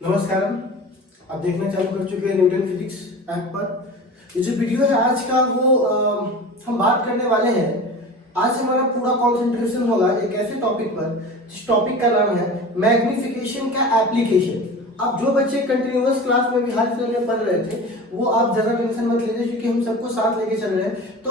नमस्कार। आप देखना चालू कर चुके हैं न्यूटन फिजिक्स ऐप पर। ये जो वीडियो है आज का वो हम बात करने वाले हैं। आज हमारा पूरा कंसंट्रेशन होगा एक ऐसे टॉपिक पर जिस टॉपिक का नाम है मैग्निफिकेशन का एप्लीकेशन। अब जो बच्चे कंटिन्यूअस क्लास में भी हाल फिलहाल में पढ़ रहे थे वो आप ज़्यादा टेंशन मत लीजिए क्योंकि हम सबको साथ लेके चल रहे हैं। तो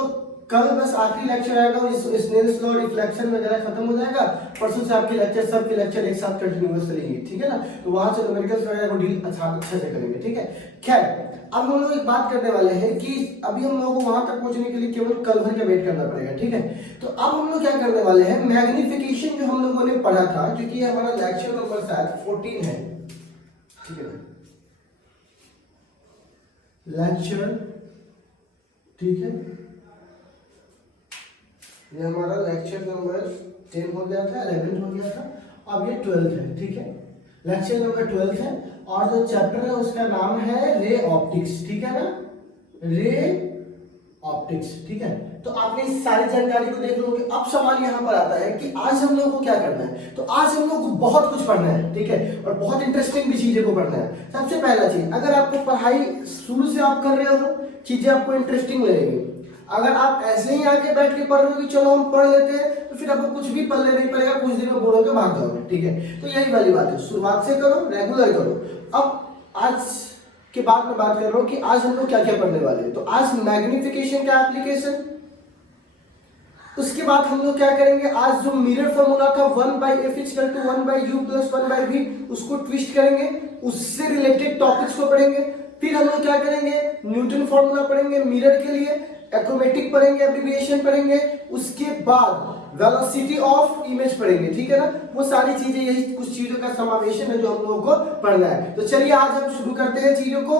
कल बस आखिरी लेक्चर आएगा और स्नेल्स लॉ रिफ्लेक्शन वगैरह खत्म हो जाएगा। परसों से आपके लेक्चर सबके लेक्चर एक साथ कंटिन्यूअस चलेंगे, ठीक है ना। तो वहां से न्यूमेरिकल्स वगैरह को डील अच्छा से करेंगे, ठीक है। खैर, अब हम लोग एक बात करने वाले हैं कि अभी हम लोगों को वहां तक पहुंचने के लिए केवल कल भर का वेट करना पड़ेगा, ठीक है। तो अब हम लोग क्या करने वाले हैं, मैग्निफिकेशन जो हम लोगों ने पढ़ा था, क्योंकि ये हमारा लेक्चर नंबर शायद 14 है, ठीक है, लेक्चर, ठीक है। ये हमारा लेक्चर नंबर 10 हो गया था, 11 हो गया था, अब ये 12 है, ठीक है। लेक्चर नंबर 12 है और जो चैप्टर है उसका नाम है रे ऑप्टिक्स, ठीक है ना, रे ऑप्टिक्स, ठीक है। तो आपने इस सारी जानकारी को देख लोगे। अब सवाल यहाँ पर आता है कि आज हम लोग को क्या करना है। तो आज हम लोग को बहुत कुछ पढ़ना है, ठीक है, और बहुत इंटरेस्टिंग भी चीजें को पढ़ना है। सबसे पहला चीज, अगर आपको पढ़ाई शुरू से आप कर रहे हो चीजें आपको इंटरेस्टिंग लगेगी। अगर आप ऐसे ही आके बैठ के पढ़ रहे हो कि चलो हम पढ़ लेते हैं, तो फिर आपको कुछ भी पढ़ने नहीं पड़ेगा, कुछ दिन में बोर होकर भाग जाओगे, ठीक है। तो यही वाली बात है, शुरुआत से करो, रेगुलर करो। अब आज के बाद में बात कर रहा हूँ कि आज हम लोग क्या क्या पढ़ने वाले हैं। तो आज मैग्निफिकेशन का एप्लीकेशन, उसके बाद हम लोग क्या करेंगे, आज जो मिरर फॉर्मूला था 1/f = 1/u + 1/v, उसको ट्विस्ट करेंगे, उससे रिलेटेड टॉपिक्स को पढ़ेंगे। फिर हम लोग क्या करेंगे, न्यूटन फॉर्मूला पढ़ेंगे मिरर के लिए, एक्रोमेटिक पढ़ेंगे, एब्रिविएशन पढ़ेंगे, उसके बाद वेलोसिटी ऑफ इमेज पढ़ेंगे, ठीक है ना। वो सारी चीजें, यही कुछ चीजों का समावेशन है जो हम लोगों को पढ़ना है। तो चलिए आज हम शुरू करते हैं चीजों को।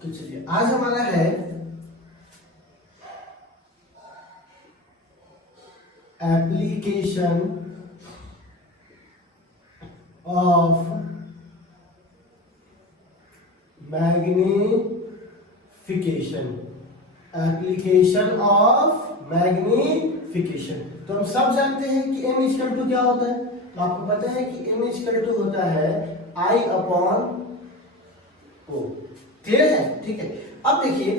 तो चलिए आज हमारा है application of magnification, application of magnification. तो हम सब जानते हैं कि m = क्या होता है। तो आपको पता है कि m = होता है I/O, क्लियर है, ठीक है। अब देखिए,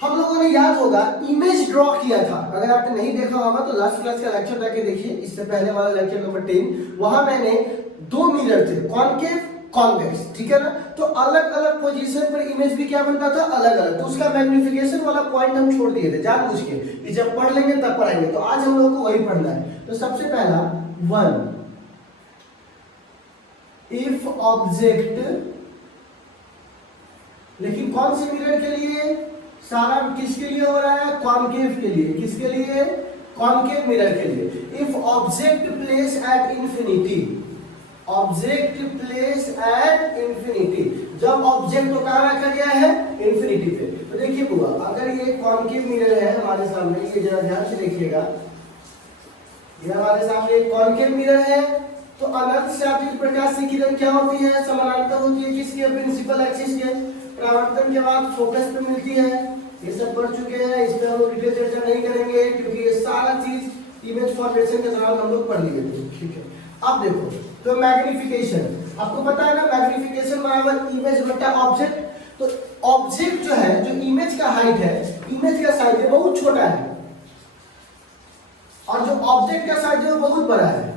हम लोगों ने याद होगा इमेज ड्रॉ किया था। अगर आपने नहीं देखा होगा तो लास्ट क्लास का लेक्चर जाके देखिए, इससे पहले वाला लेक्चर नंबर 10, वहां मैंने दो मिरर थे, कॉनकेव कॉन्वेक्स, ठीक है ना। तो अलग अलग पोजीशन पर इमेज भी क्या बनता था, अलग अलग। तो उसका मैग्निफिकेशन वाला पॉइंट हम छोड़ दिए थे जानबूझ के कि जब पढ़ लेंगे तब पढ़ाएंगे। तो आज हम लोग को वही पढ़ना है। तो सबसे पहला 1, इफ ऑब्जेक्ट, लेकिन कौन से मिरर के लिए, सारा किसके लिए हो रहा है, कॉनकेव के लिए। किसके लिए, कॉनकेव मिरर के लिए। If object place at infinity, object place at infinity, जब ऑब्जेक्ट को कहां रखा गया है, इंफिनिटी पे। तो देखिए बुआ, अगर ये कॉनकेव मिरर है हमारे सामने, ये जरा ध्यान से देखिएगा, ये हमारे सामने एक कॉनकेव मिरर है। तो अनंत से आती प्रकाश की किरण क्या होती है, समानांतर होती है किसके, प्रिंसिपल एक्सिस के। परावर्तन के बाद फोकस पे मिलती है। ये सब पढ़ चुके हैं, इस पे हम लोग डिटेल चर्चा नहीं करेंगे क्योंकि ये सारा चीज इमेज फॉर्मेशन के दौरान हम लोग पढ़ लिए थे, ठीक है। अब देखो, तो मैग्निफिकेशन, आपको पता है ना, मैग्निफिकेशन बराबर इमेज बटा ऑब्जेक्ट। तो ऑब्जेक्ट जो है, जो इमेज का हाइट है, इमेज का साइज है बहुत छोटा है, और जो ऑब्जेक्ट का साइज है वो बहुत बड़ा है।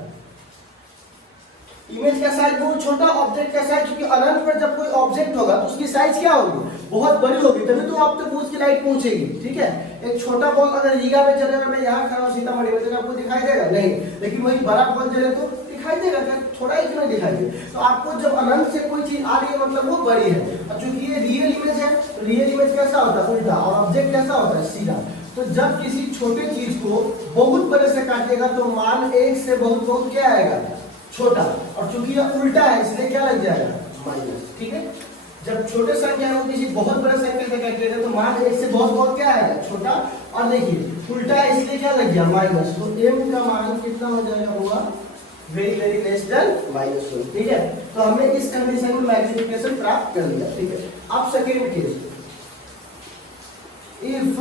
इमेज का साइज बहुत छोटा, ऑब्जेक्ट का साइज, क्योंकि अनंत पर जब कोई ऑब्जेक्ट होगा तो उसकी साइज क्या होगी, बहुत बड़ी होगी, तभी तो आप तक उसकी लाइट पहुंचेगी, ठीक है। एक छोटा बॉल अगर रीगा में चलेगा, मैं यहाँ खड़ा हूं सीतामढ़ी में, तो आपको दिखाई देगा नहीं, लेकिन वही बड़ा बॉल चले तो दिखाई देगा, थोड़ा ही क्यों दिखाई देगा। तो आपको जब अनंत से कोई चीज आ रही है मतलब वो बड़ी है। और चूंकि ये रियल इमेज है, तो रियल इमेज कैसा होता है, उल्टा, और ऑब्जेक्ट कैसा होता है, सीधा। तो जब किसी छोटे चीज को बहुत बड़े से काटेगा तो मान 1 से बहुत क्या आएगा, छोटा, और चूंकि ये उल्टा है इसलिए क्या लग जाएगा, माइनस, ठीक है। जब छोटे संख्या को किसी बहुत बड़े संख्या से काटेगा तो मान 1 से बहुत क्या आएगा, छोटा, और देखिए उल्टा है इसलिए क्या लग गया, माइनस। तो m का मान कितना हो जाएगा हुआ, वेरी वेरी लेस देन -1, ठीक है। तो हमने इस कंडीशन में मैग्निफिकेशन प्राप्त कर लिया, ठीक है। अब second case, if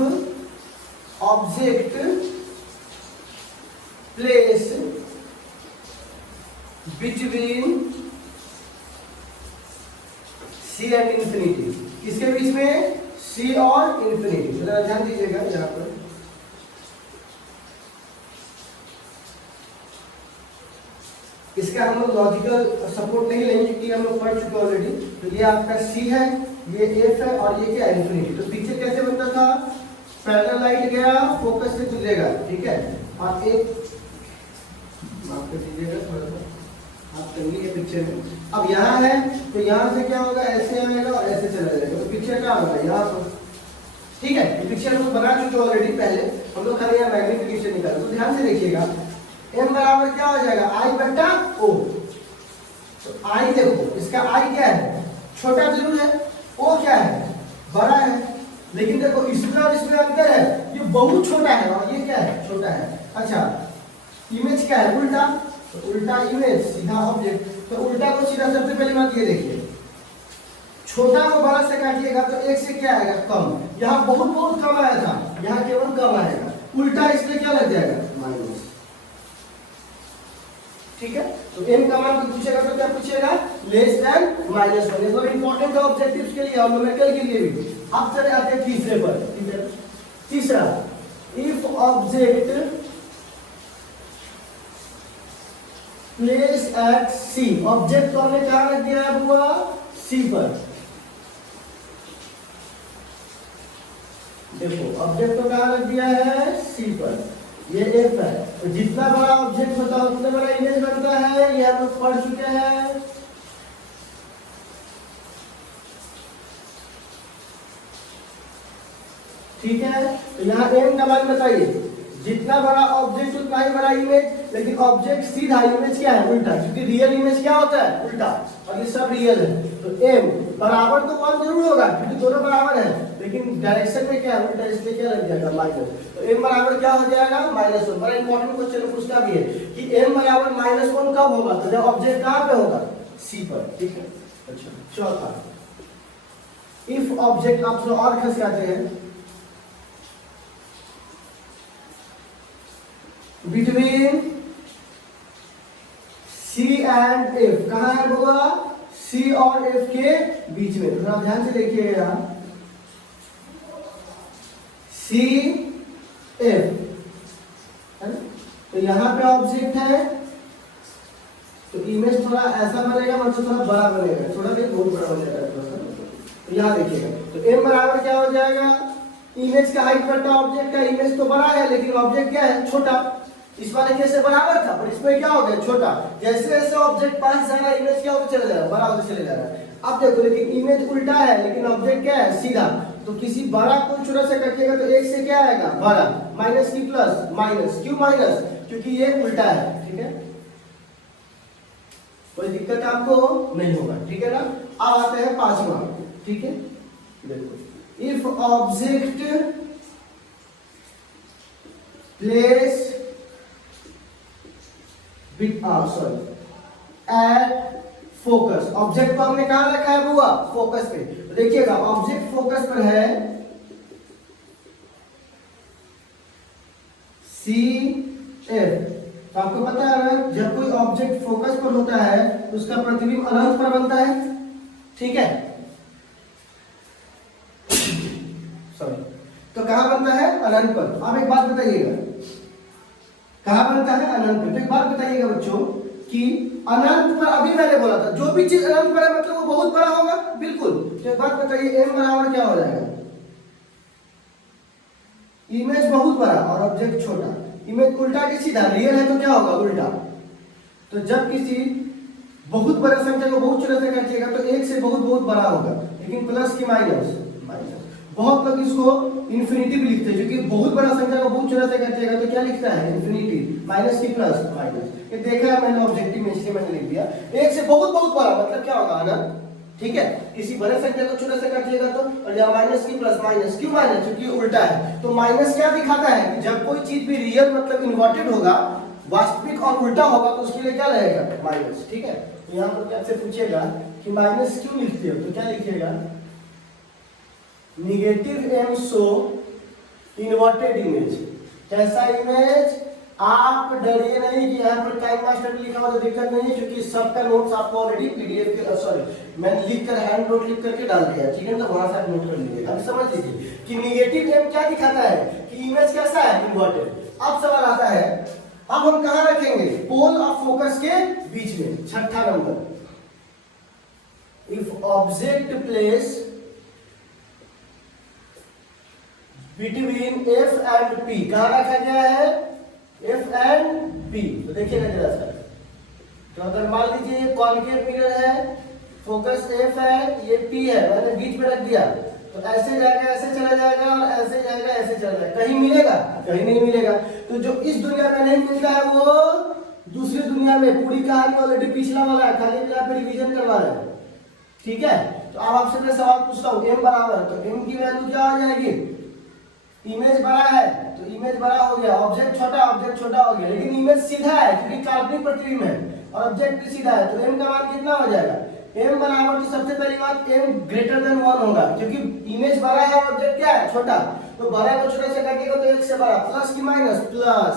object place between C and infinity, किसके बीच में, C और इंफिनिटी। जरा ध्यान दीजिएगा यहाँ पर, इसका हम लोग लॉजिकल सपोर्ट नहीं लेंगे क्योंकि हम लोग पढ़ चुके ऑलरेडी। तो ये आपका C है, ये F है और ये क्या है, इंफिनिटी। तो पिक्चर कैसे बनता था, पैरेलल लाइट गया, फोकस से गुजरेगा, ठीक है। और एक माफ कर दीजिएगा थोड़ा सा, आप तंगी है पिक्चर में। अब यहाँ है तो यहाँ से क्या होगा, ऐसे आएगा और ऐसे चला जाएगा, तो पिक्चर क्या होगा यहाँ पर, ठीक है। ये पिक्चर हम लोग बना चुके ऑलरेडी पहले, हम लोग खाली यहाँ मैग्निफिकेशन निकाले। तो ध्यान से देखिएगा, m बराबर क्या हो जाएगा, I बटा O। तो I देखो, इसका I क्या है, छोटा जरूर है, O क्या है, बड़ा है। लेकिन देखो इसमें और इसमें अंतर है, ये बहुत छोटा है और ये क्या है, छोटा है। अच्छा, इमेज क्या है, उल्टा, तो उल्टा इमेज, सीधा ऑब्जेक्ट। तो उल्टा को सीधा, सबसे पहली बात ये देखिए, छोटा को बड़ा से काटिएगा तो एक से क्या आएगा, कम। यहाँ बहुत बहुत कम आया था, यहाँ केवल कम आएगा। उल्टा इसलिए क्या लग जाएगा, माइनस, ठीक है। तो m का मान पूछेगा तो क्या पूछेगा, लेस देन -1। ये बहुत इंपॉर्टेंट है ऑब्जेक्टिव्स के लिए और न्यूमेरिकल के लिए भी। अब चले आते हैं तीसरे पर, ठीक है। तीसरा, if object place eight C, object को हमने कहाँ रख दिया है बुआ, C पर। देखो ऑब्जेक्ट को कहाँ रख दिया है, C पर, ये F है। तो जितना बड़ा ऑब्जेक्ट होता है उतना बड़ा इमेज बनता है, ये हम लोग पढ़ चुके हैं। ठीक है, तो यहाँ m का मान बताइए, जितना बड़ा ऑब्जेक्ट उतना ही बड़ा इमेज। लेकिन ऑब्जेक्ट सीधा, इमेज क्या है, उल्टा, क्योंकि रियल इमेज क्या होता है, उल्टा, और ये सब रियल है। तो m बराबर तो 1 जरूर होगा क्योंकि दोनों बराबर है, लेकिन डायरेक्शन में क्या है, उल्टा, इसलिए क्या लग जाएगा, माइनस। तो m बराबर क्या हो जाएगा, -1। बड़ा इंपॉर्टेंट क्वेश्चन पूछता भी है कि m बराबर -1 कब होगा, तो जब ऑब्जेक्ट कहाँ पे होगा, C पर, ठीक है। अच्छा, चौथा, इफ ऑब्जेक्ट, आप थोड़ा और खस जाते हैं, बिटवीन C एंड F, कहाँ है होगा, C और F के बीच में। थोड़ा ध्यान से देखिएगा, C F है ना। तो यहाँ पे ऑब्जेक्ट है, तो इमेज थोड़ा ऐसा बनेगा, मतलब थोड़ा बड़ा बनेगा, थोड़ा भी बहुत बड़ा हो जाएगा थोड़ा सा। तो यहाँ देखिएगा, तो m बराबर क्या हो जाएगा, इमेज का हाइट बटा ऑब्जेक्ट का। इमेज तो बड़ा है लेकिन ऑब्जेक्ट क्या है, छोटा। इस वाले केस से बराबर था पर इसमें क्या हो गया, छोटा। जैसे जैसे ऑब्जेक्ट पास जाएगा इमेज क्या होता चला जाएगा, बड़ा होता चले जाएगा। अब देखो, लेकिन इमेज उल्टा है लेकिन ऑब्जेक्ट क्या है, सीधा। तो किसी बड़ा को छोटा से काटिएगा तो एक से क्या आएगा, बड़ा, माइनस की प्लस, माइनस। क्यों माइनस, क्योंकि ये उल्टा है, ठीक है। कोई दिक्कत आपको नहीं होगा, ठीक है ना। अब आते हैं पांचवा, ठीक है। देखो, if object place at focus, object को हमने कहां रखा है बुआ, फोकस पे। तो देखिएगा ऑब्जेक्ट फोकस पर है, C F। तो आपको पता है ना, जब कोई ऑब्जेक्ट फोकस पर होता है तो उसका प्रतिबिंब अनंत पर बनता है, ठीक है। सॉरी, तो कहां बनता है, अनंत पर। अब एक बात बताइएगा, कहां बनता है, अनंत पर। तो एक बात बताइएगा बच्चों कि अनंत पर, अभी मैंने बोला था जो भी चीज अनंत पर है मतलब वो बहुत बड़ा होगा, बिल्कुल। तो एक बात बताइए, m बराबर क्या हो जाएगा, इमेज बहुत बड़ा और ऑब्जेक्ट छोटा। इमेज उल्टा की सीधा, रियल है तो क्या होगा, उल्टा। तो जब किसी बहुत बड़ा संख्या को बहुत छोटा से काटिएगा तो एक से बहुत बहुत बड़ा होगा, लेकिन प्लस की माइनस, माइनस। बहुत लोग इसको इन्फिनिटी भी लिखते हैं, क्योंकि बहुत बड़ा संख्या को बहुत छोटा से काटिएगा तो क्या लिखता है, इन्फिनिटी, माइनस की प्लस, माइनस। ये देखा है मैंने ऑब्जेक्टिव में, इसलिए मैंने लिख दिया। एक से बहुत बहुत बड़ा मतलब क्या होगा, अनंत, ठीक है। किसी बड़े संख्या को छोटा से काटिएगा तो, और यहाँ माइनस की प्लस, माइनस। क्यों माइनस, क्योंकि उल्टा है। तो माइनस क्या दिखाता है कि जब कोई चीज भी रियल मतलब इन्वर्टेड होगा, वास्तविक और उल्टा होगा तो उसके लिए क्या रहेगा, माइनस। ठीक है, यहाँ पर आपसे पूछेगा कि माइनस क्यों लिखते हो, तो क्या लिखिएगा, negative M show inverted image. कैसा इमेज, आप डरिए नहीं कि यहाँ पर टाइम मास्टर में लिखा हुआ तो दिक्कत नहीं है, क्योंकि सबका नोट्स आपको ऑलरेडी पीडीएफ के सॉरी मैंने लिख कर हैंड नोट लिख करके डाल दिया, ठीक है, तो वहां से आप नोट कर लीजिएगा। अब समझ लीजिए कि निगेटिव एम क्या दिखाता है कि इमेज कैसा है, इन्वर्टेड। अब सवाल आता है, अब हम कहाँ रखेंगे, पोल और फोकस के बीच में। छठा number, if object place between F and P, कहाँ रखा गया है, एफ एंड पी। तो देखिएगा जरा सा, तो अगर मान लीजिए ये कॉन्केव मिरर है, फोकस एफ है, ये पी है, मैंने बीच में रख दिया, तो ऐसे जाएगा, ऐसे चला जाएगा, और ऐसे जाएगा, ऐसे चला जाएगा, कहीं मिलेगा, कहीं नहीं मिलेगा। तो जो इस दुनिया में नहीं मिलता है वो दूसरी दुनिया में, पूरी कहानी ऑलरेडी पिछला वाला है, खाली यहाँ पे रिवीजन करवा रहे हैं। ठीक है, तो अब आपसे मैं सवाल पूछता हूँ, एम बराबर, तो एम की वैल्यू क्या आ जाएगी, इमेज बड़ा है तो इमेज बड़ा हो गया, ऑब्जेक्ट छोटा हो गया, लेकिन इमेज सीधा है क्योंकि काल्पनिक प्रतिबिंब है और ऑब्जेक्ट भी सीधा है, तो m का मान कितना हो जाएगा, m बराबर, तो सबसे पहली बात m ग्रेटर देन 1 होगा, क्योंकि इमेज बड़ा है और ऑब्जेक्ट क्या है, छोटा, तो बड़ा को छोटे से काटेगा तो 1 से बड़ा, प्लस की माइनस, प्लस,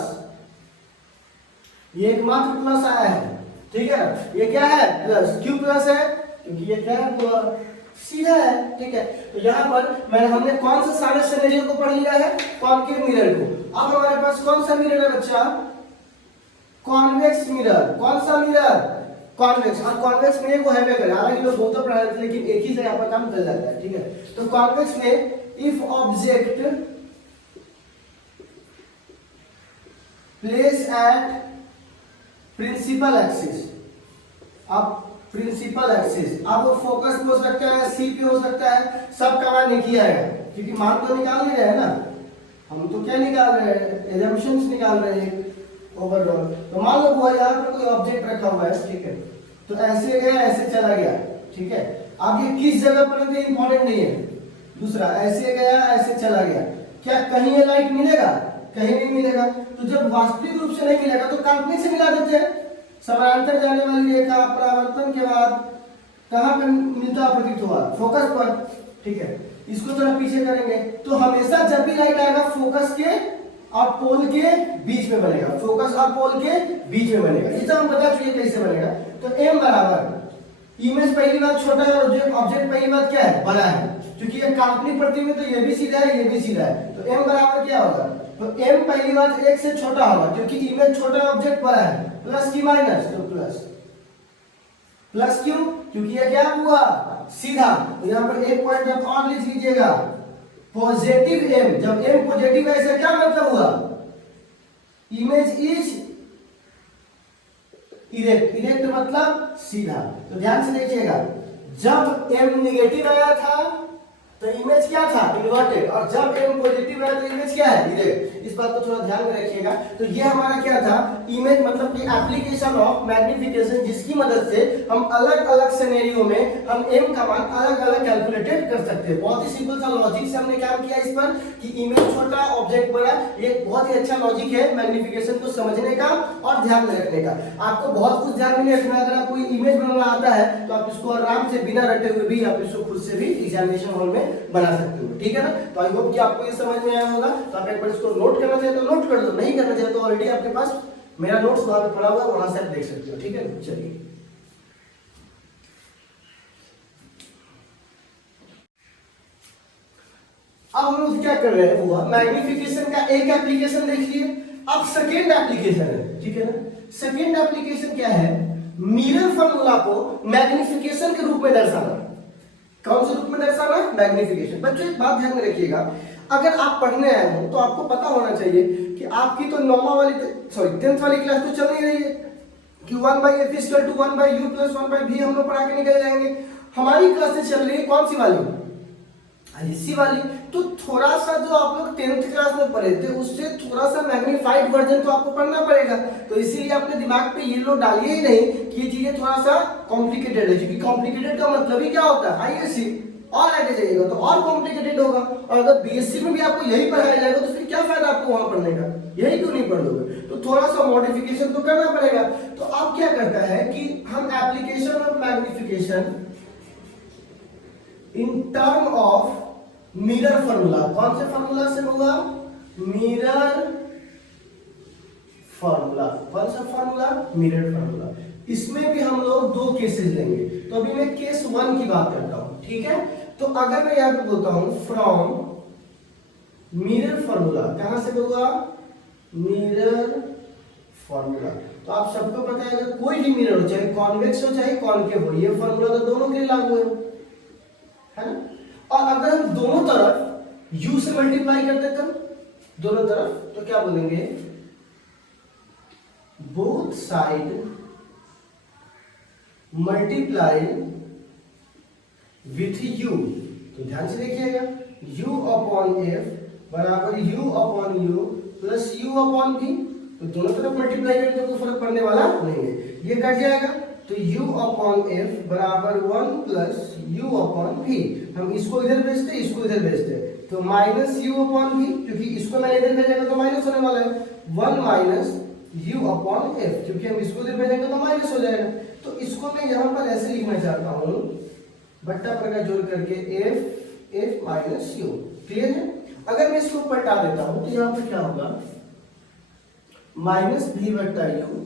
ये एकमात्र प्लस आया है, ठीक है, ये क्या है, प्लस, क्यों प्लस है, क्योंकि ये क्या है, सीधा है। ठीक है, तो यहाँ पर हमने कौन सा सारे सिनेरियो को पढ़ लिया है, कॉन्केव मिरर को। अब हमारे पास कौन सा मिरर है बच्चा, कॉन्वेक्स मिरर। कौन सा मिरर, कॉन्वेक्स। और कॉन्वेक्स में वो है वगैरह, हालांकि लोग बहुत पढ़ा रहे थे लेकिन एक ही जगह पर काम चल जाता है। ठीक है, तो कॉन्वेक्स में if object place at principal axis, अब प्रिंसिपल एक्सिस, अब वो फोकस पे हो सकता है, सी पे हो सकता है, सब का मान नहीं किया है, क्योंकि मान तो निकाल नहीं रहे हैं ना, हम तो क्या निकाल रहे हैं, एजम्पशंस निकाल रहे हैं ओवरऑल। तो मान लो वो यहाँ पर कोई ऑब्जेक्ट रखा हुआ है, ठीक है, तो ऐसे गया, ऐसे चला गया, ठीक है, अब ये किस जगह पर है इंपॉर्टेंट नहीं है। दूसरा, ऐसे गया, ऐसे चला गया, क्या कहीं ये लाइट मिलेगा, कहीं नहीं मिलेगा। तो जब वास्तविक रूप से नहीं मिलेगा तो काल्पनिक से मिला देते हैं, समानांतर जाने वाली रेखा परावर्तन के बाद कहां पे मिलता प्रतीत हुआ, फोकस पर। ठीक है, इसको थोड़ा पीछे करेंगे, तो हमेशा जब भी लाइट आएगा फोकस के और पोल के बीच में बनेगा, फोकस और पोल के बीच में बनेगा। ये तो हम बता चुके कैसे बनेगा। तो एम बराबर, इमेज पहली बात छोटा है और ऑब्जेक्ट पहली बात क्या है, बड़ा है, क्योंकि ये काल्पनिक प्रतिबिंब में तो ये भी सीधा है, ये भी सीधा है, तो एम बराबर क्या होगा, तो m पहली बात 1 से छोटा होगा, क्योंकि इमेज छोटा ऑब्जेक्ट बड़ा है, प्लस की माइनस, तो प्लस, प्लस क्यों, क्योंकि ये क्या हुआ, सीधा। तो यहाँ पर एक पॉइंट आप और लिख लीजिएगा, पॉजिटिव m, जब m पॉजिटिव है इसका क्या मतलब हुआ, इमेज इज इरेक्ट, इरेक्ट मतलब सीधा। तो ध्यान से देखिएगा, जब m नेगेटिव आया था तो इमेज क्या था, इन्वर्टेड, और जब m पॉजिटिव है तो इमेज क्या है, इरेक्ट। इस बात को थोड़ा ध्यान में रखिएगा। तो ये हमारा क्या था, इमेज मतलब कि एप्लीकेशन ऑफ मैग्निफिकेशन, जिसकी मदद से हम अलग अलग सिनेरियो में हम m का मान अलग अलग कैलकुलेटेड कर सकते हैं। बहुत ही सिंपल सा लॉजिक से हमने काम किया इस पर कि इमेज छोटा ऑब्जेक्ट बड़ा, ये बहुत ही अच्छा लॉजिक है मैग्निफिकेशन को समझने का और ध्यान में रखने का। आपको बहुत कुछ ध्यान में रखना है, अगर आपको इमेज बनाना आता है तो आप इसको आराम से बिना रटे हुए भी आप इसको खुद से भी एग्जामिनेशन हॉल में बना सकते हो। ठीक है ना, तो आई होप कि आपको ये समझ में आया होगा। तो आप एक बार इसको नोट करना चाहे तो नोट कर दो, नहीं करना चाहे तो ऑलरेडी आपके पास मेरा नोट्स वहां पे पड़ा हुआ है, वहां से आप देख सकते हो। ठीक है, चलिए अब हम लोग क्या कर रहे हैं, हुआ मैग्निफिकेशन का एक एप्लीकेशन देख लिए, अब सेकेंड एप्लीकेशन है। ठीक है ना, सेकेंड एप्लीकेशन क्या है, मिरर फॉर्मूला को मैग्निफिकेशन के रूप में दर्शाना। कौन से रूप में दर्शाना, मैग्निफिकेशन। बच्चों एक बात ध्यान में रखिएगा, अगर आप पढ़ने आए हो तो आपको पता होना चाहिए कि आपकी तो 9वीं वाली सॉरी 10th वाली क्लास तो चल नहीं रही है कि 1/f = 1/u + 1/v हम लोग पढ़ा के निकल जाएंगे। हमारी क्लासेस चल रही है कौन सी वाली, इसी वाली। तो थोड़ा सा जो आप लोग 10th क्लास में पढ़े थे उससे थोड़ा सा मैग्नीफाइड वर्जन तो आपको पढ़ना पड़ेगा। तो इसीलिए अपने दिमाग पे ये लोग डालिए ही नहीं कि ये चीजें थोड़ा सा कॉम्प्लिकेटेड है, क्योंकि कॉम्प्लिकेटेड का मतलब ही क्या होता है, आइए सी और आगे जाइएगा तो और कॉम्प्लिकेटेड होगा। और अगर बीएससी में भी आपको यही पढ़ाया जाएगा तो फिर क्या फायदा आपको वहां पढ़ने का, यही क्यों नहीं पढ़ लोगे? तो थोड़ा सा मॉडिफिकेशन तो करना पड़ेगा। तो अब क्या करता है कि हम application of magnification in term of mirror formula, कौन से फार्मूला से होगा? Mirror formula. कौन सा फार्मूला? Mirror formula. इसमें भी हम लोग दो केसेस लेंगे। तो अभी मैं केस 1 की बात करता हूं, ठीक है? तो अगर मैं यहां पे बोलता हूं फ्रॉम मिरर फार्मूला, कहां से होगा? Mirror formula. तो आप सबको पता है अगर कोई भी मिरर हो, चाहे कॉन्वेक्स हो चाहे कॉनकेव हो, ये फार्मूला तो दोनों के लिए लागू है ना? और अगर हम दोनों तरफ u से मल्टीप्लाई कर देते हैं दोनों तरफ, तो क्या बोलेंगे? Both side multiply with u। तो ध्यान से देखिएगा, u अपॉन f बराबर u upon u plus u upon v। तो दोनों तरफ मल्टीप्लाई करें तो कोई फर्क पड़ने वाला नहीं है, ये कट जाएगा। तो u अपॉन f बराबर 1 प्लस u अपॉन v। हम इसको इधर भेजते हैं, इसको इधर भेजते हैं, तो माइनस u अपॉन v, क्योंकि इसको मैंने इधर भेजेगा तो माइनस होने वाला है। 1 माइनस u अपॉन f, क्योंकि हम इसको इधर भेजेंगे तो माइनस हो जाएगा। तो इसको मैं यहाँ पर ऐसे लिखना चाहता हूँ, बट्टा प्रकार जोड़ करके f माइनस u। क्लियर है? अगर मैं इसको पलटा देता हूँ तो यहाँ पर क्या होगा? माइनस v बट्टा u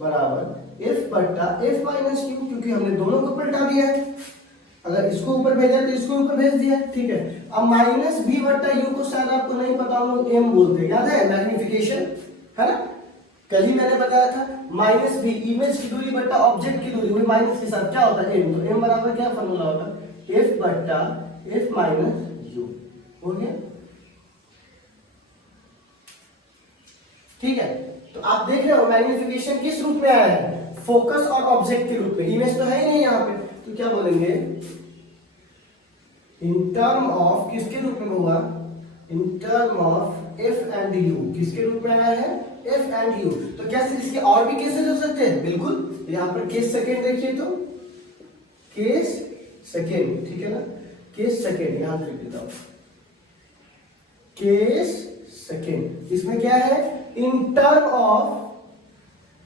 बराबर f बट्टा f माइनस u, क्योंकि हमने दोनों को पलटा दिया है। अगर इसको ऊपर भेजा तो इसको ऊपर भेज दिया, ठीक है? अब माइनस v बट्टा u को शायद आपको नहीं पता, हम लोग m बोलते हैं, याद है? मैग्निफिकेशन, है ना? कल ही मैंने बताया था माइनस v, इमेज की दूरी बट्टा ऑब्जेक्ट की दूरी, वही माइनस के साथ क्या होता है? m। तो m बराबर क्या फॉर्मूला होगा? f बट्टा f माइनस u। हो गया? ठीक है? तो आप देख रहे हो मैग्निफिकेशन किस रूप में आया है? फोकस और ऑब्जेक्ट के रूप में। इमेज तो है ही नहीं यहाँ पे, तो क्या बोलेंगे? इन टर्म ऑफ, किसके रूप में होगा? In term of f and u। किसके रूप में आया है? f and u। तो क्या इसके और भी केसेस हो सकते हैं? बिल्कुल। यहाँ पर केस सेकेंड देखिए, तो केस सेकेंड, ठीक है ना? केस सेकेंड यहां लिख देता हूं, केस सेकेंड। इसमें क्या है? इन टर्म ऑफ,